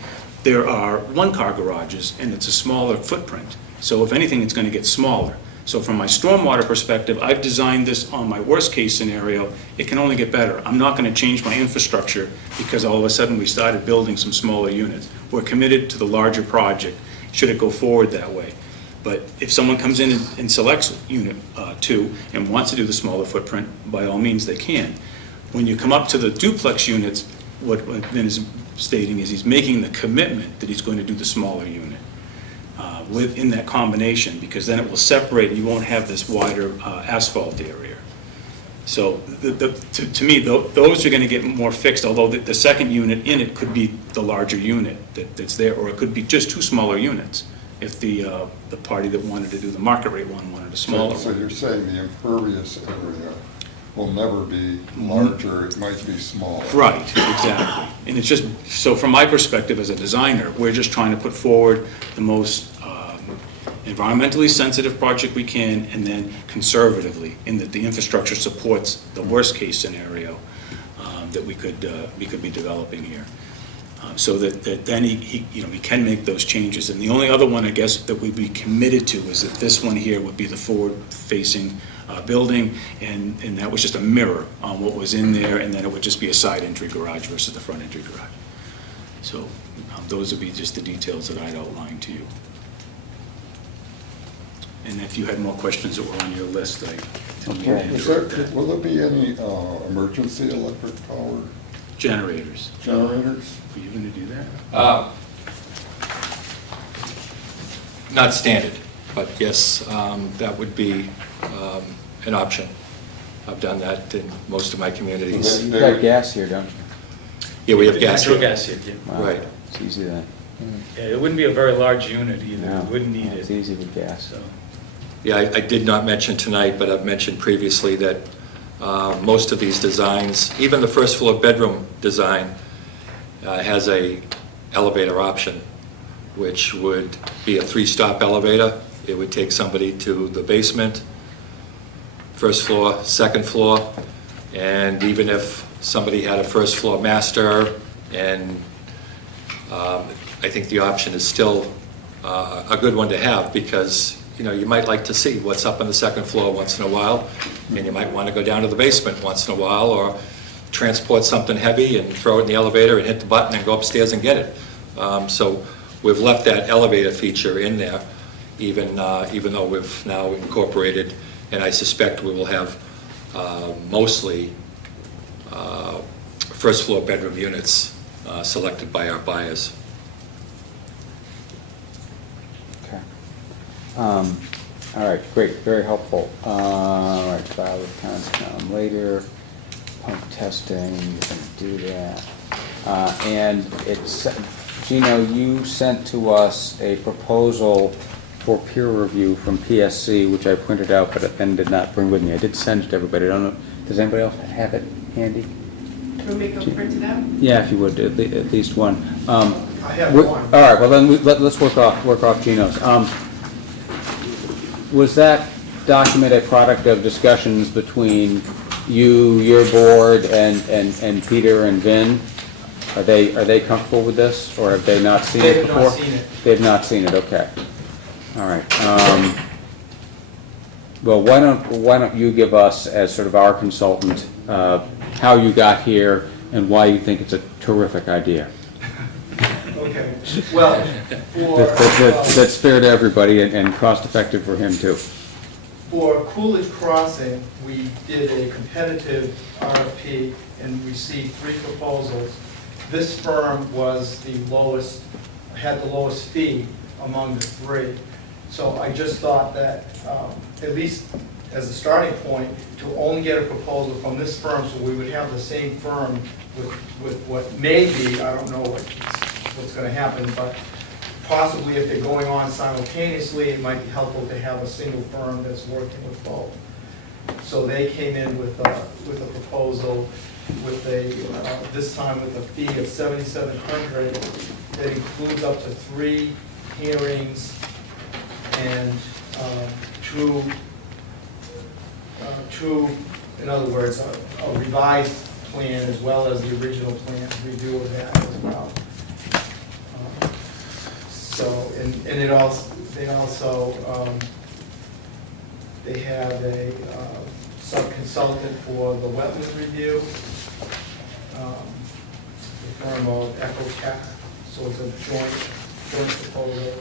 There are 1-car garages and it's a smaller footprint. So if anything, it's going to get smaller. So from my stormwater perspective, I've designed this on my worst case scenario. It can only get better. I'm not going to change my infrastructure because all of a sudden we started building some smaller units. We're committed to the larger project, should it go forward that way. But if someone comes in and selects unit 2 and wants to do the smaller footprint, by all means they can. When you come up to the duplex units, what Vin is stating is he's making the commitment that he's going to do the smaller unit within that combination, because then it will separate and you won't have this wider asphalt area. So to me, those are going to get more fixed, although the second unit in it could be the larger unit that's there, or it could be just 2 smaller units if the party that wanted to do the market rate one wanted a smaller So one. you're saying the impervious area will never be larger, it might be smaller? Right, exactly. And it's just, so from my perspective as a designer, we're just trying to put forward the most environmentally sensitive project we can, and then conservatively, in that the infrastructure supports the worst case scenario that we could be developing here. So that then he can make those changes. And the only other one, I guess, that we'd be committed to is that this one here would be the forward-facing building, and that was just a mirror on what was in there, and then it would just be a side entry garage versus the front entry garage. So those would be just the details that I'd outlined to you. And if you had more questions that were on your list, tell me to answer that. Will there be any emergency electric power Generators. generators? Are you going to do that? Not standard, but yes, that would be an option. I've done that in most of my communities. You've got gas here, don't you? Yeah, we have gas Natural here. gas here, yeah. Wow, Right. It's easy then. Yeah, it wouldn't be a very large unit either. No, We wouldn't need It's it. easy with gas. So, Yeah, I did not mention tonight, but I've mentioned previously that most of these designs, even the first floor bedroom design, has a elevator option, which would be a 3-stop elevator. It would take somebody to the basement, first floor, second floor, and even if somebody had a first floor master, and I think the option is still a good one to have, because you might like to see what's up on the second floor once in a while, and you might want to go down to the basement once in a while, or transport something heavy and throw it in the elevator and hit the button and go upstairs and get it. So we've left that elevator feature in there. even though we've now incorporated, and I suspect we will have mostly first floor bedroom units selected by our buyers. Okay. All right, great, very helpful. All right, file with town later, pump testing, you're gonna do that. And it's, Gino, you sent to us a proposal for peer review from PSC, which I printed out, but then did not bring with me. I did send it to everybody. I don't know, does anybody else have it handy? Can we go print it out? Yeah, if you would, at least one. I have All one. right, well then, let's work off Gino's. Was that document a product of discussions between you, your board, and Peter and Vin? Are they comfortable with this, or have they not seen They it have before? not seen it. They've not seen it, okay. All right. Well, why don't you give us, as sort of our consultant, how you got here and why you think it's a terrific idea? Okay, well, That's fair to everybody and cost-effective for him, too. for Coolidge Crossing, we did a competitive RFP and received 3 proposals. This firm was the lowest, had the lowest fee among the 3. So I just thought that, at least as a starting point, to only get a proposal from this firm, so we would have the same firm with what may be, I don't know what's gonna happen, but possibly if they're going on simultaneously, it might be helpful to have a single firm that's working with both. So they came in with a proposal with this time with a fee of $7,700 that includes up to 3 hearings and two, in other words, a revised plan as well as the original plan, review of that as well. So, and it also, they have a sub-consultant for the wetland review, the firm of EcoTech, so it's a joint proposal.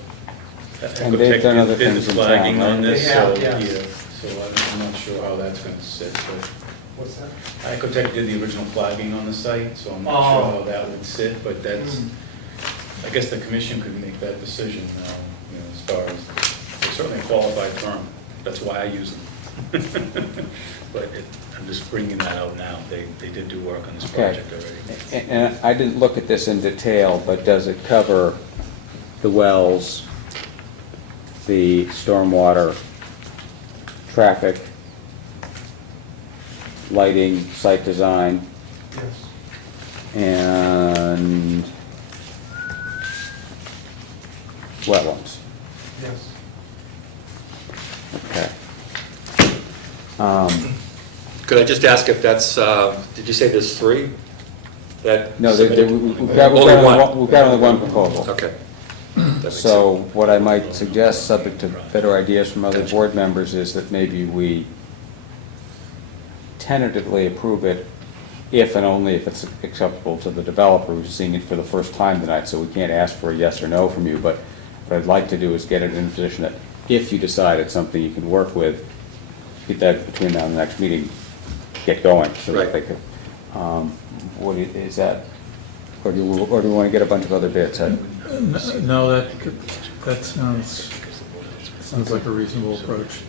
And they've done other Did things the in flagging town, on right? this, They have, so, yes. yeah, so I'm not sure how that's gonna sit, but What's that? Ecotech did the original flagging on the site, so I'm not Oh. sure how that would sit, but that's, Mm. I guess the commission could make that decision, as far as, they're certainly a qualified firm, that's why I use them. But I'm just bringing that out now, they did do work on this Okay. project already. And I didn't look at this in detail, but does it cover the wells, the stormwater, traffic, lighting, site design, Yes. and wetlands? Yes. Okay. Could I just ask if that's, did you say there's 3? That No, submitted? we've got Only one. we've got only one proposal. Okay. That makes So what I might suggest, subject to better ideas from other board members, is that maybe we tentatively approve it if and only if it's acceptable to the developer who's seeing it for the first time tonight, so we can't ask for a yes or no from you, but what I'd like to do is get it in a position that if you decide it's something you can work with, get that between now and the next meeting, get going, so that Right. they could, is that, or do we want to get a bunch of other bits? No, that sounds like a reasonable approach.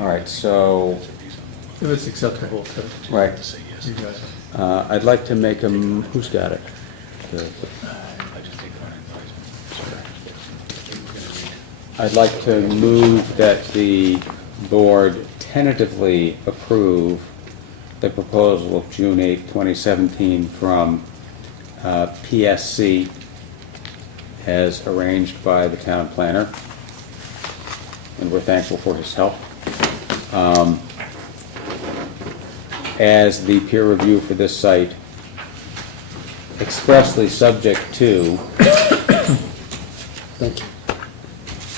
All right, so, If it's acceptable to right, you guys. I'd like to make them, who's got it? I'd like to move that the board tentatively approve the proposal of June 8, 2017 from PSC as arranged by the town planner, and we're thankful for his help. As the peer review for this site, expressly subject to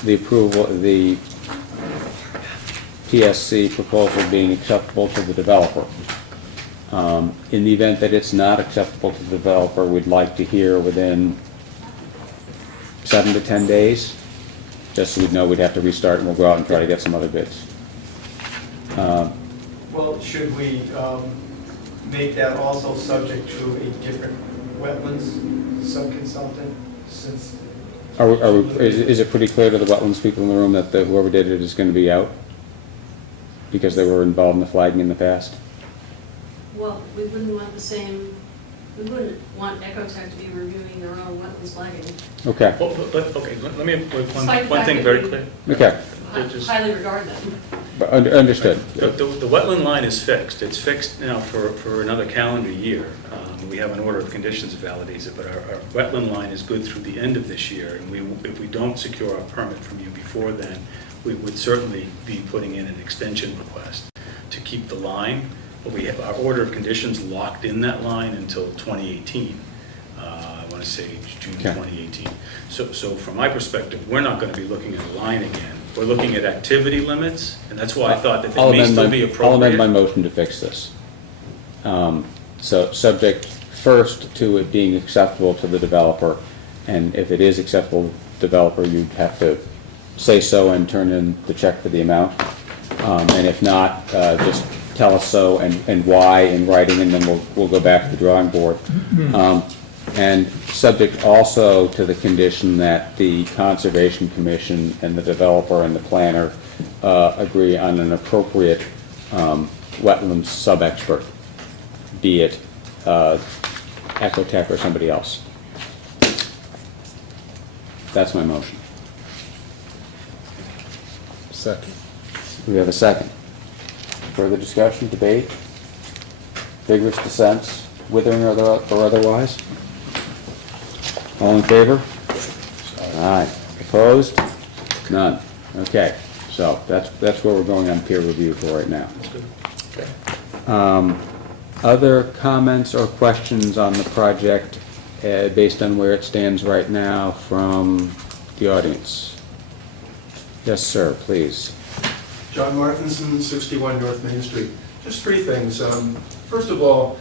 the approval, the PSC proposal being acceptable to the developer. In the event that it's not acceptable to the developer, we'd like to hear within 7 to 10 days just so we'd know we'd have to restart, and we'll go out and try to get some other bids. Well, should we make that also subject to a different wetlands sub-consultant, since? Is it pretty clear to the wetlands people in the room that whoever did it is going to be out? Because they were involved in the flagging in the past? Well, we wouldn't want we wouldn't want Ecotech to be reviewing their own wetlands flagging. Okay, Well, okay, let me make Despite the one fact thing that very we- clear. okay, It just- Highly regard them. but understood. The wetland line is fixed. It's fixed now for another calendar year. We have an order of conditions that validates it, but our wetland line is good through the end of this year. And if we don't secure a permit from you before then, we would certainly be putting in an extension request to keep the line. But we have our order of conditions locked in that line until 2018. I want to say June Okay. 2018. So from my perspective, we're not going to be looking at a line again. We're looking at activity limits, and that's why I thought that they may still be appropriate. I'll amend my motion to fix this. So subject first to it being acceptable to the developer, and if it is acceptable to the developer, you'd have to say so and turn in the check for the amount. And if not, just tell us so and why in writing, and then we'll go back to the drawing board. And subject also to the condition that the Conservation Commission and the developer and the planner agree on an appropriate wetlands sub-expert, be it Ecotech or somebody else. That's my motion. Second. We have a second. Further discussion, debate, vigorous dissents, withering or otherwise? All in favor? Aye. Opposed? None. Okay, so that's where we're going on peer review for right now. Other comments or questions on the project based on where it stands right now from the audience? Yes, sir, please. John Martinson, 61 North Main Street. Just three things. First of all,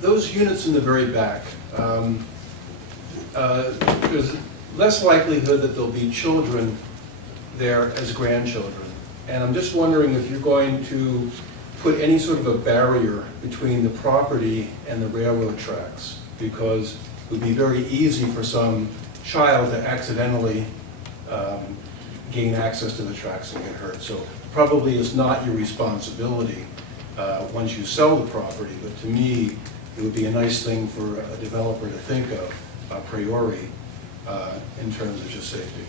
those units in the very back, there's less likelihood that there'll be children there as grandchildren. And I'm just wondering if you're going to put any sort of a barrier between the property and the railroad tracks, because it would be very easy for some child to accidentally gain access to the tracks and get hurt. So probably it's not your responsibility once you sell the property, but to me, it would be a nice thing for a developer to think of a priori in terms of just safety.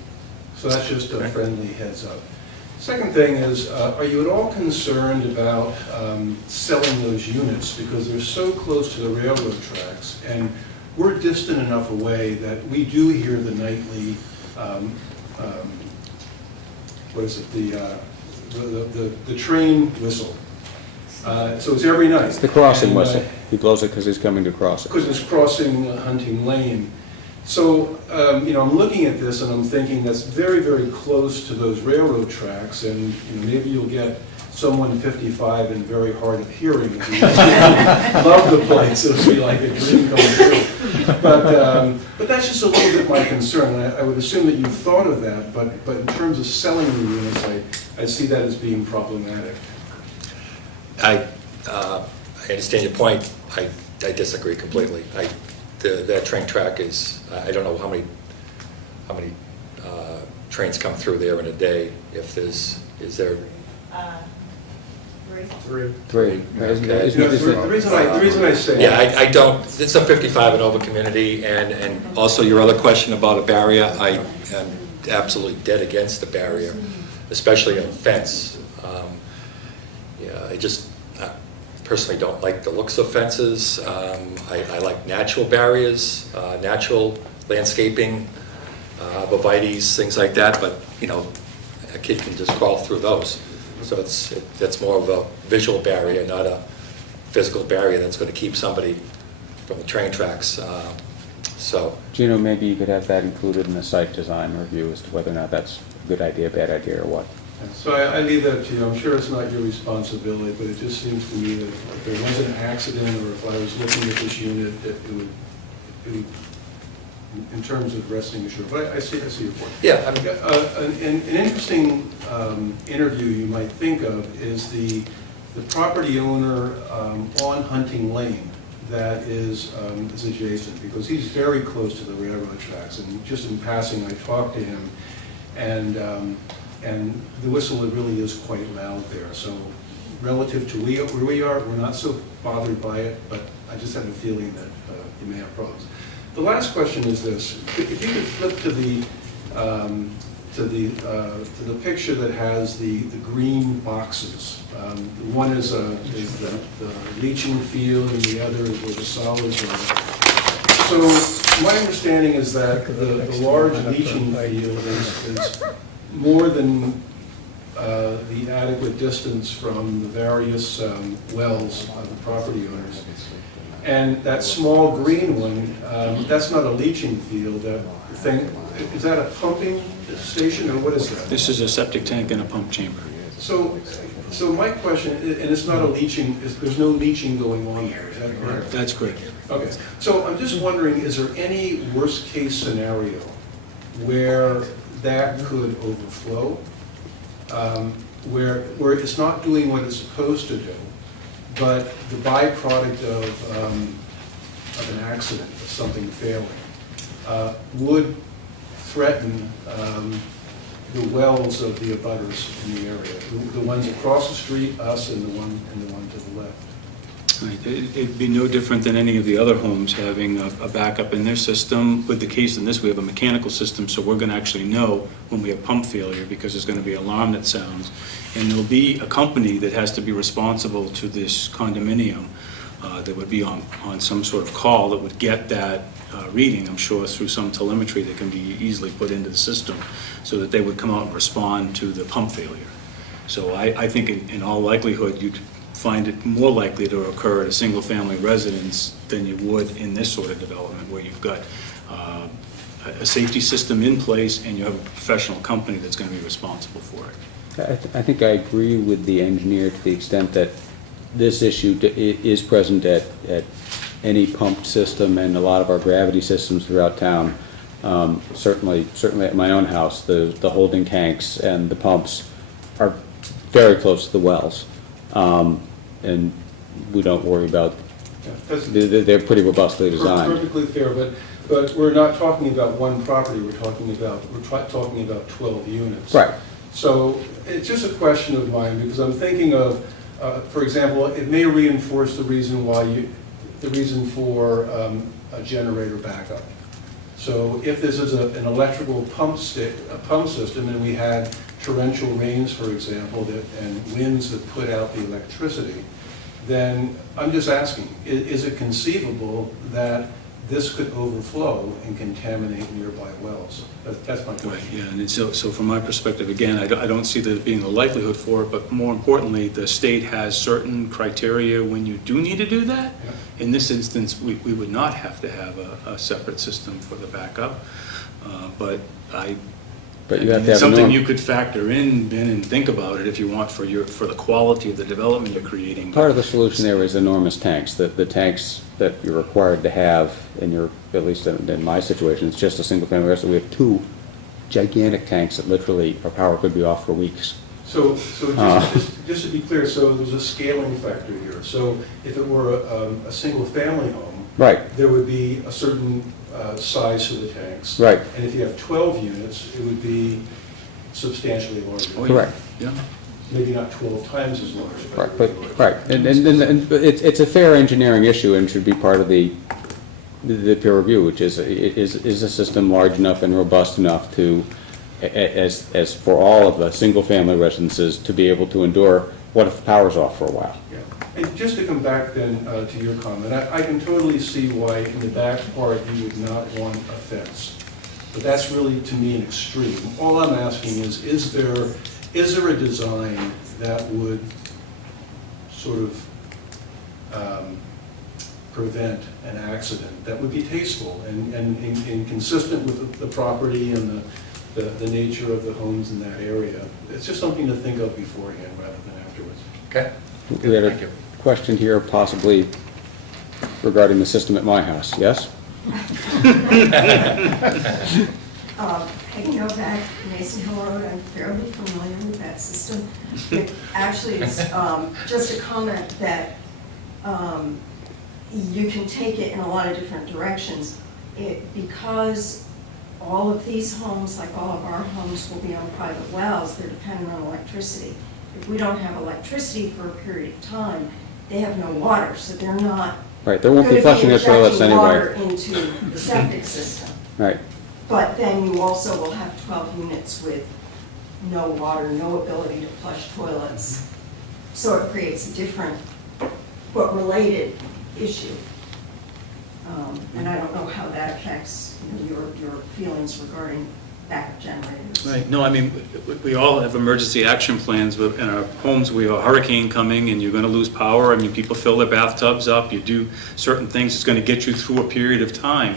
So that's just a friendly heads up. Second thing is, are you at all concerned about selling those units, because they're so close to the railroad tracks, and we're distant enough away that we do hear the nightly, what is it, the train whistle. So it's every night. It's the crossing And, whistle. He blows it because he's coming to cross it. because it's crossing Hunting Lane. So, I'm looking at this and I'm thinking that's very, very close to those railroad tracks, and maybe you'll get someone 55 and very hard of hearing who love the place. It'll be like a dream come true. But that's just a little bit my concern. I would assume that you've thought of that, but in terms of selling the units, I see that as being problematic. I understand your point. I disagree completely. That train track is, I don't know how many trains come through there in a day. If is there? Three. Three. Isn't Okay. The reason I say Yeah, I don't, it's a 55 and over community, and also your other question about a barrier, I am absolutely dead against the barrier, especially a fence. I personally don't like the looks of fences. I like natural barriers, natural landscaping, arborvitaes, things like that, but, a kid can just crawl through those. So that's more of a visual barrier, not a physical barrier that's going to keep somebody from the train tracks. Gino, maybe you could have that included in the site design review as to whether or not that's a good idea, bad idea, or what. So I leave that to you. I'm sure it's not your responsibility, but it just seems to me that if there was an accident, or if I was looking at this unit, that it would in terms of resting assured, but I see your point. Yeah, I mean, An interesting interview you might think of is the property owner on Hunting Lane that is adjacent, because he's very close to the railroad tracks, and just in passing, I talked to him, and the whistle, it really is quite loud there, so relative to where we are, we're not so bothered by it, but I just have a feeling that you may have problems. The last question is this: if you could flip to the picture that has the green boxes. One is the leaching field, and the other is where the solids are. So my understanding is that the large leaching field is more than the adequate distance from the various wells of the property owners. And that small green one, that's not a leaching field. Is that a pumping station, or what is that? This is a septic tank and a pump chamber. So my question, and it's not a leaching, there's no leaching going on there, is that correct? That's correct. Okay, so I'm just wondering, is there any worst-case scenario where that could overflow? Where it's not doing what it's supposed to do, but the byproduct of an accident, of something failing, would threaten the wells of the abutters in the area, the ones across the street, us, and the one to the left. Right. It'd be no different than any of the other homes having a backup in their system. With the case in this, we have a mechanical system, so we're going to actually know when we have pump failure, because there's going to be an alarm that sounds. And there'll be a company that has to be responsible to this condominium that would be on some sort of call that would get that reading, I'm sure, through some telemetry that can be easily put into the system, so that they would come out and respond to the pump failure. So I think in all likelihood, you'd find it more likely to occur at a single-family residence than you would in this sort of development, where you've got a safety system in place and you have a professional company that's going to be responsible for it. I think I agree with the engineer to the extent that this issue is present at any pumped system and a lot of our gravity systems throughout town. Certainly at my own house, the holding tanks and the pumps are very close to the wells. And we don't worry about, they're pretty robustly designed. Perfectly fair, but we're not talking about one property, we're talking about 12 units. Right. So it's just a question of mine, because I'm thinking of, for example, it may reinforce the reason for a generator backup. So if this is an electrical pump system, and we had torrential rains, for example, and winds that put out the electricity, then I'm just asking, is it conceivable that this could overflow and contaminate nearby wells? That's my question. Right, yeah, and so from my perspective, again, I don't see there being a likelihood for it, but more importantly, the state has certain criteria when you do need to do that. Yeah. In this instance, we would not have to have a separate system for the backup, but you have to have it's something norm- you could factor in, Ben, and think about it if you want for the quality of the development you're creating. Part of the solution there is enormous tanks. The tanks that you're required to have in your, at least in my situation, it's just a single family residence. We have two gigantic tanks that literally, our power could be off for weeks. So just to be clear, so there's a scaling factor here. So if it were a single-family home, Right. there would be a certain size to the tanks. Right. And if you have 12 units, it would be substantially larger. Oh, yeah. Correct. Yeah. Maybe not 12 times as large. Right, but it's a fair engineering issue and should be part of the peer review, which is the system large enough and robust enough to, as for all of the single-family residences, to be able to endure what if the power's off for a while? Yeah. And just to come back then to your comment, I can totally see why in the back part you would not want a fence. But that's really, to me, an extreme. All I'm asking is there a design that would sort of prevent an accident that would be tasteful and consistent with the property and the nature of the homes in that area? It's just something to think of beforehand rather than afterwards. Okay. We had Thank a you. question here possibly regarding the system at my house, yes? Peggy Novak, Mason Hill Road, I'm fairly familiar with that system. It actually is just a comment that you can take it in a lot of different directions. Because all of these homes, like all of our homes, will be on private wells, they're dependent on electricity. If we don't have electricity for a period of time, they have no water, so they're not Right, they won't be flushing their toilets injecting water anyway. into the septic system. Right, But then you also will have 12 units with no water, no ability to flush toilets. So it creates a different, but related issue. And I don't know how that affects your feelings regarding backup generators. Right, no, I mean, we all have emergency action plans in our homes. We have a hurricane coming and you're gonna lose power. I mean, people fill their bathtubs up, you do certain things, it's gonna get you through a period of time.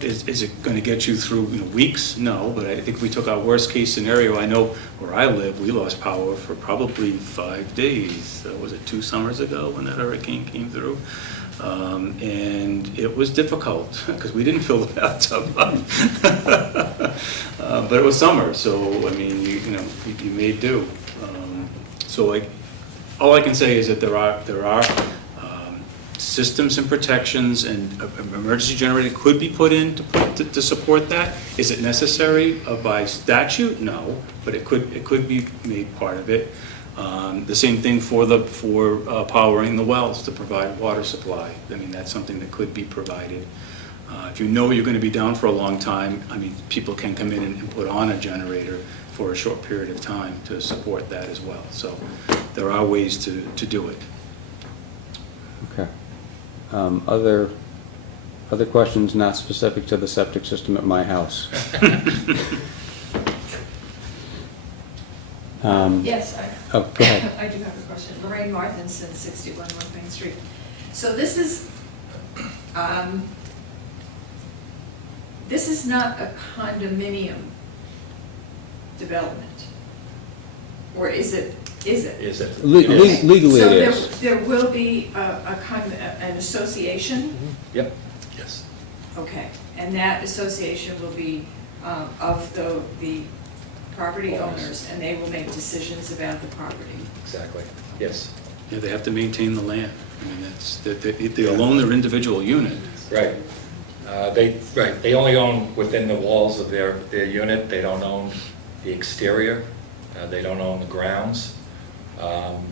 Is it gonna get you through, weeks? No, but I think we took our worst case scenario. I know where I live, we lost power for probably 5 days. Was it 2 summers ago when that hurricane came through? And it was difficult because we didn't fill the bathtub up. But it was summer, so I mean, you made do. All I can say is that there are systems and protections, and an emergency generator could be put in to support that. Is it necessary by statute? No, but it could be made part of it. The same thing for powering the wells to provide water supply. I mean, that's something that could be provided. If you know you're going to be down for a long time, I mean, people can come in and put on a generator for a short period of time to support that as well. So there are ways to do it. okay. Other questions not specific to the septic system at my house? Yes, Oh, go ahead. I do have a question. Lorraine Marthinson, 61 North Main Street. So this is not a condominium development, or is it? Is it? Legally So it is. there will be an association? Yep, yes. Okay, and that association will be of the property owners, and they will make decisions about the property. Exactly, yes. Yeah, they have to maintain the land. I mean, they'll own their individual unit. Right. They only own within the walls of their unit. They don't own the exterior. They don't own the grounds.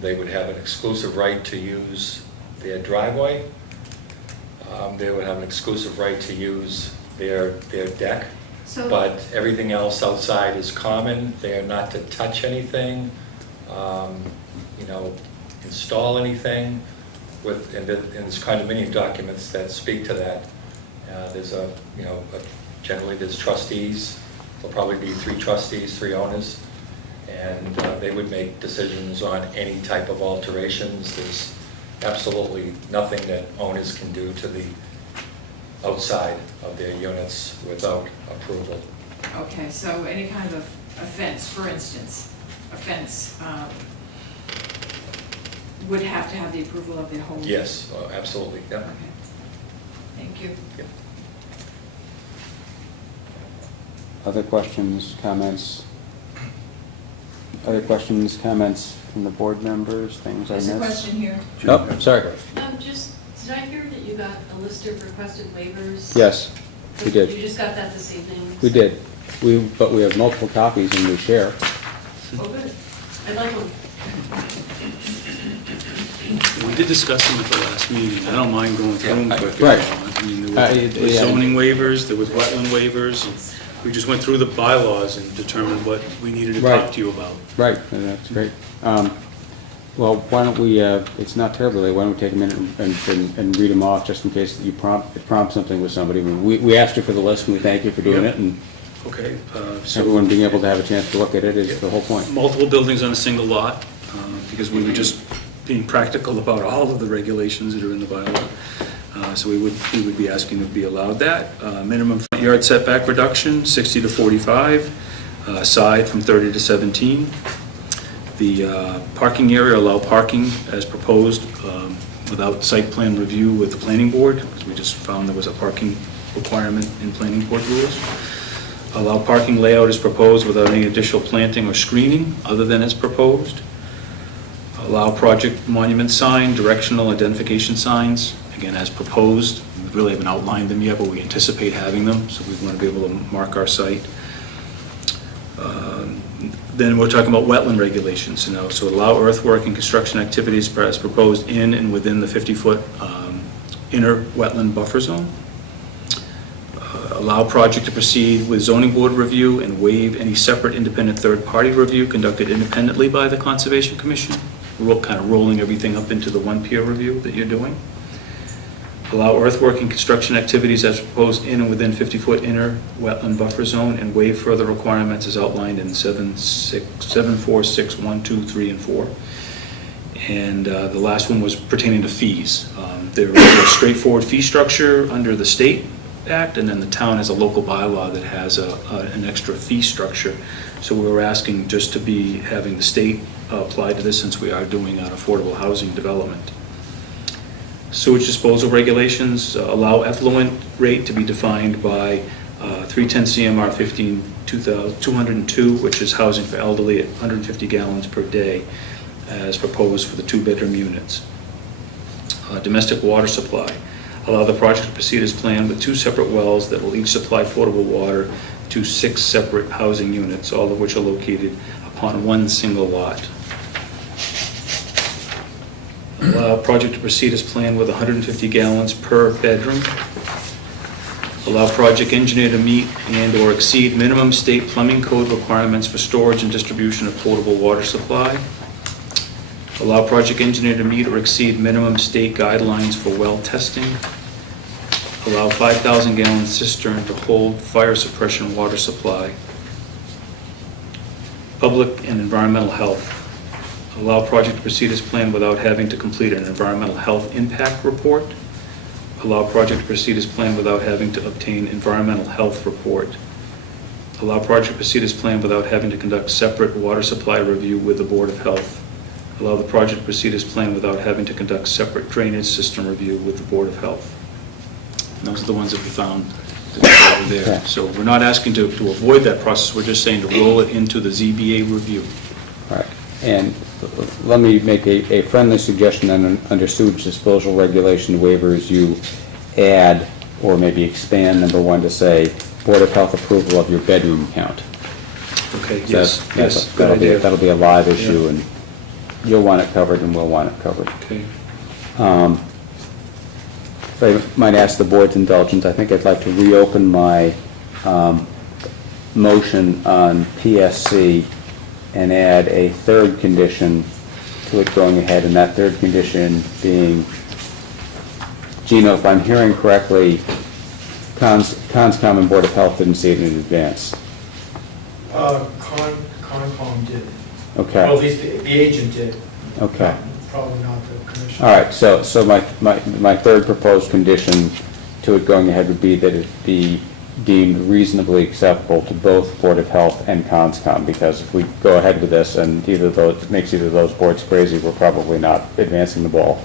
They would have an exclusive right to use their driveway. They would have an exclusive right to use their deck. So- But everything else outside is common. They are not to touch anything, install anything. And there's condominium documents that speak to that. Generally there's trustees. There'll probably be 3 trustees, 3 owners. And they would make decisions on any type of alterations. There's absolutely nothing that owners can do to the outside of their units without approval. Okay, so any kind of a fence, for instance, a fence would have to have the approval of the whole? Yes, absolutely, yeah. Okay, thank you. Yep. Other questions, comments? Other questions, comments from the board members, things I missed? There's a question here. Oh, sorry. Did I hear that you got a list of requested waivers? Yes, we did. You just got that this evening? We did. But we have multiple copies and we share. Oh, good. I'd like one. We did discuss them at the last meeting. I don't mind going through them quick. Right. I mean, there was zoning waivers, there was wetland waivers. and We just went through the bylaws and determined what we needed to Right. talk to you about. Right, and that's great. Well, why don't we, it's not terribly late, why don't we take a minute and read them off, just in case it prompts something with somebody. I mean, we asked you for the list, and we thank you for doing it, and Okay. So everyone being able to have a chance to look at it is the whole point. multiple buildings on a single lot, because we were just being practical about all of the regulations that are in the bylaw. So we would be asking to be allowed that. Minimum front yard setback reduction, 60 to 45, side from 30 to 17. The parking area, allow parking as proposed without site plan review with the planning board, because we just found there was a parking requirement in planning board rules. Allow parking layout as proposed without any additional planting or screening other than as proposed. Allow project monument sign, directional identification signs, again, as proposed. We really haven't outlined them yet, but we anticipate having them, so we want to be able to mark our site. Then we're talking about wetland regulations, so allow earthwork and construction activities as proposed in and within the 50-foot inner wetland buffer zone. Allow project to proceed with zoning board review and waive any separate independent third-party review conducted independently by the Conservation Commission. We're kind of rolling everything up into the one peer review that you're doing. Allow earthwork and construction activities as proposed in and within 50-foot inner wetland buffer zone and waive further requirements as outlined in 746, 2, 3, and 4. And the last one was pertaining to fees. There is a straightforward fee structure under the state act, and then the town has a local bylaw that has an extra fee structure. So we were asking just to be having the state apply to this since we are doing an affordable housing development. Sewage disposal regulations allow effluent rate to be defined by 310 CMR 15-202, which is housing for elderly at 150 gallons per day, as proposed for the 2-bedroom units. Domestic water supply. Allow the project to proceed as planned with 2 separate wells that will each supply potable water to 6 separate housing units, all of which are located upon one single lot. Allow project to proceed as planned with 150 gallons per bedroom. Allow project engineer to meet and/or exceed minimum state plumbing code requirements for storage and distribution of potable water supply. Allow project engineer to meet or exceed minimum state guidelines for well testing. Allow 5,000 gallon cistern to hold fire suppression water supply. Public and environmental health. Allow project to proceed as planned without having to complete an environmental health impact report. Allow project to proceed as planned without having to obtain environmental health report. Allow project to proceed as planned without having to conduct separate water supply review with the Board of Health. Allow the project to proceed as planned without having to conduct separate drainage system review with the Board of Health. And those are the ones that we found that were there. Okay. So we're not asking to avoid that process, we're just saying to roll it into the ZBA review. All right, and let me make a friendly suggestion under sewage disposal regulation waivers, you add or maybe expand number 1 to say Board of Health approval of your bedroom count. Okay, yes, yes, good That'll be, idea. that'll be a live issue, and you'll want it covered and we'll want it covered. Okay. If I might ask the board's indulgence, I think I'd like to reopen my motion on PSC and add a third condition to it going ahead, and that third condition being, Gino, if I'm hearing correctly, Conscom and Board of Health didn't see it in advance. Concom did. Okay. Or at least the agent did. Okay. Probably not the commission. All right, so my third proposed condition to it going ahead would be that it be deemed reasonably acceptable to both Board of Health and Conscom, because if we go ahead with this and either of those, makes either of those boards crazy, we're probably not advancing the ball.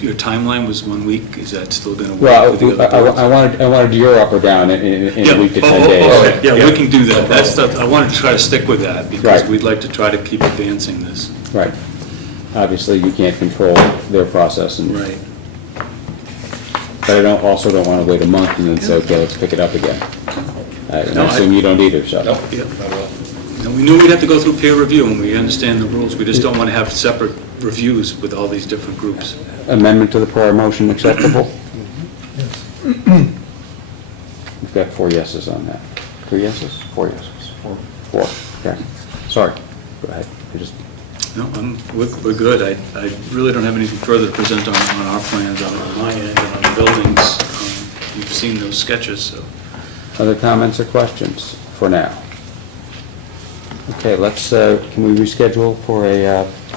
Your timeline was 1 week, is that still going to work Well, with the other boards? I wanted your up or down in Yeah. a week to 10 Oh, days. okay. Yeah, we can do that. That's, I wanted to try to stick with that, because Right. we'd like to try to keep advancing this. Right. Obviously, you can't control their process, and Right. but I also don't want to wait a month and then say, okay, let's pick it up again. And No, I assume you don't either, so. No, Yeah. not at all. And we knew we'd have to go through peer review, and we understand the rules. We just don't want to have separate reviews with all these different groups. Amendment to the prior motion acceptable? We've got 4 yeses on that. 3 yeses? 4 yeses. 4, okay. Sorry, go ahead. No, we're good. I really don't have anything further to present on our plans, on my end, and on the buildings. You've seen those sketches, so. Other comments or questions for now? Okay, let's, can we reschedule for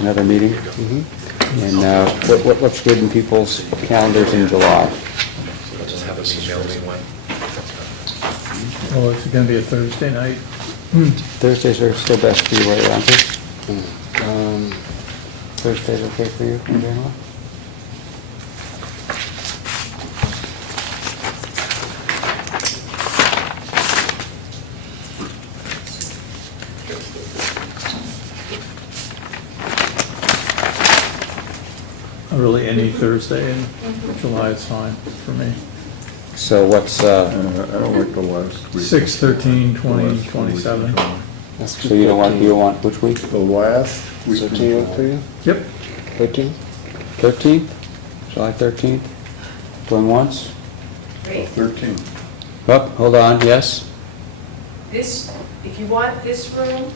another meeting? And what's good in people's calendars in July? I'll just have us email me one. Oh, it's going to be a Thursday night? Thursdays are still best for you, right, Ron? Thursday's okay for you in general? any Thursday in July is fine for me. So what's, I don't like the last week. 6, 13, 20, 27. so you don't want, which week? The last week. Is it too late for you? Yep. 13? 13th? July 13th? Going once? Great. 13. Up, hold on, yes? This, if you want this room,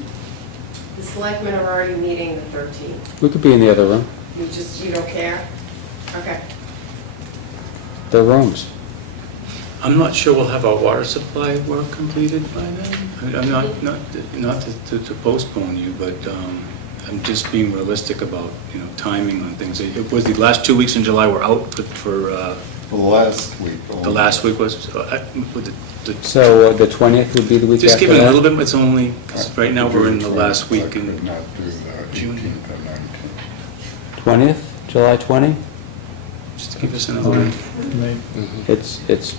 the selectmen are already meeting the 13th. We could be in the other room. You don't care? Okay. They're rooms. I'm not sure we'll have our water supply work completed by then. I'm not to postpone you, but I'm just being realistic about, timing on things. It was the last 2 weeks in July were out for The last week. the last week was, So the 20th would be the week after just give it a that? little bit, it's only, 'cause right now we're in the last week I could in not do the June. 18th and 19th. 20th, July 20? just to give us another week. Me. It's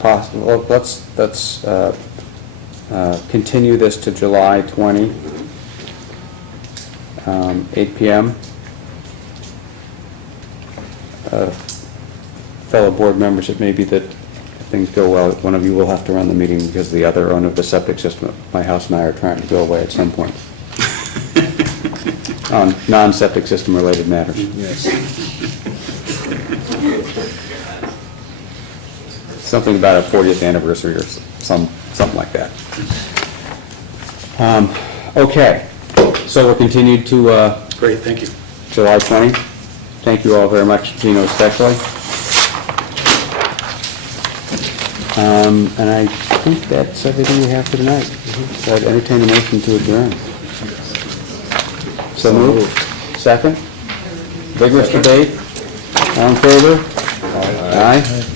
possible, well, let's continue this to July 20, 8 PM. Fellow board members, it may be that if things go well, one of you will have to run the meeting because the other owner of the septic system at my house and I are trying to go away at some point. On non-septic system related matters. Something about a 40th anniversary or something like that. Okay, so we're continued to Great, thank you. July 20. Thank you all very much, Gino especially. And I think that's everything we have for tonight. So I'd entertain a motion to adjourn. So moved. Second? Vigorous debate? All in favor? Aye.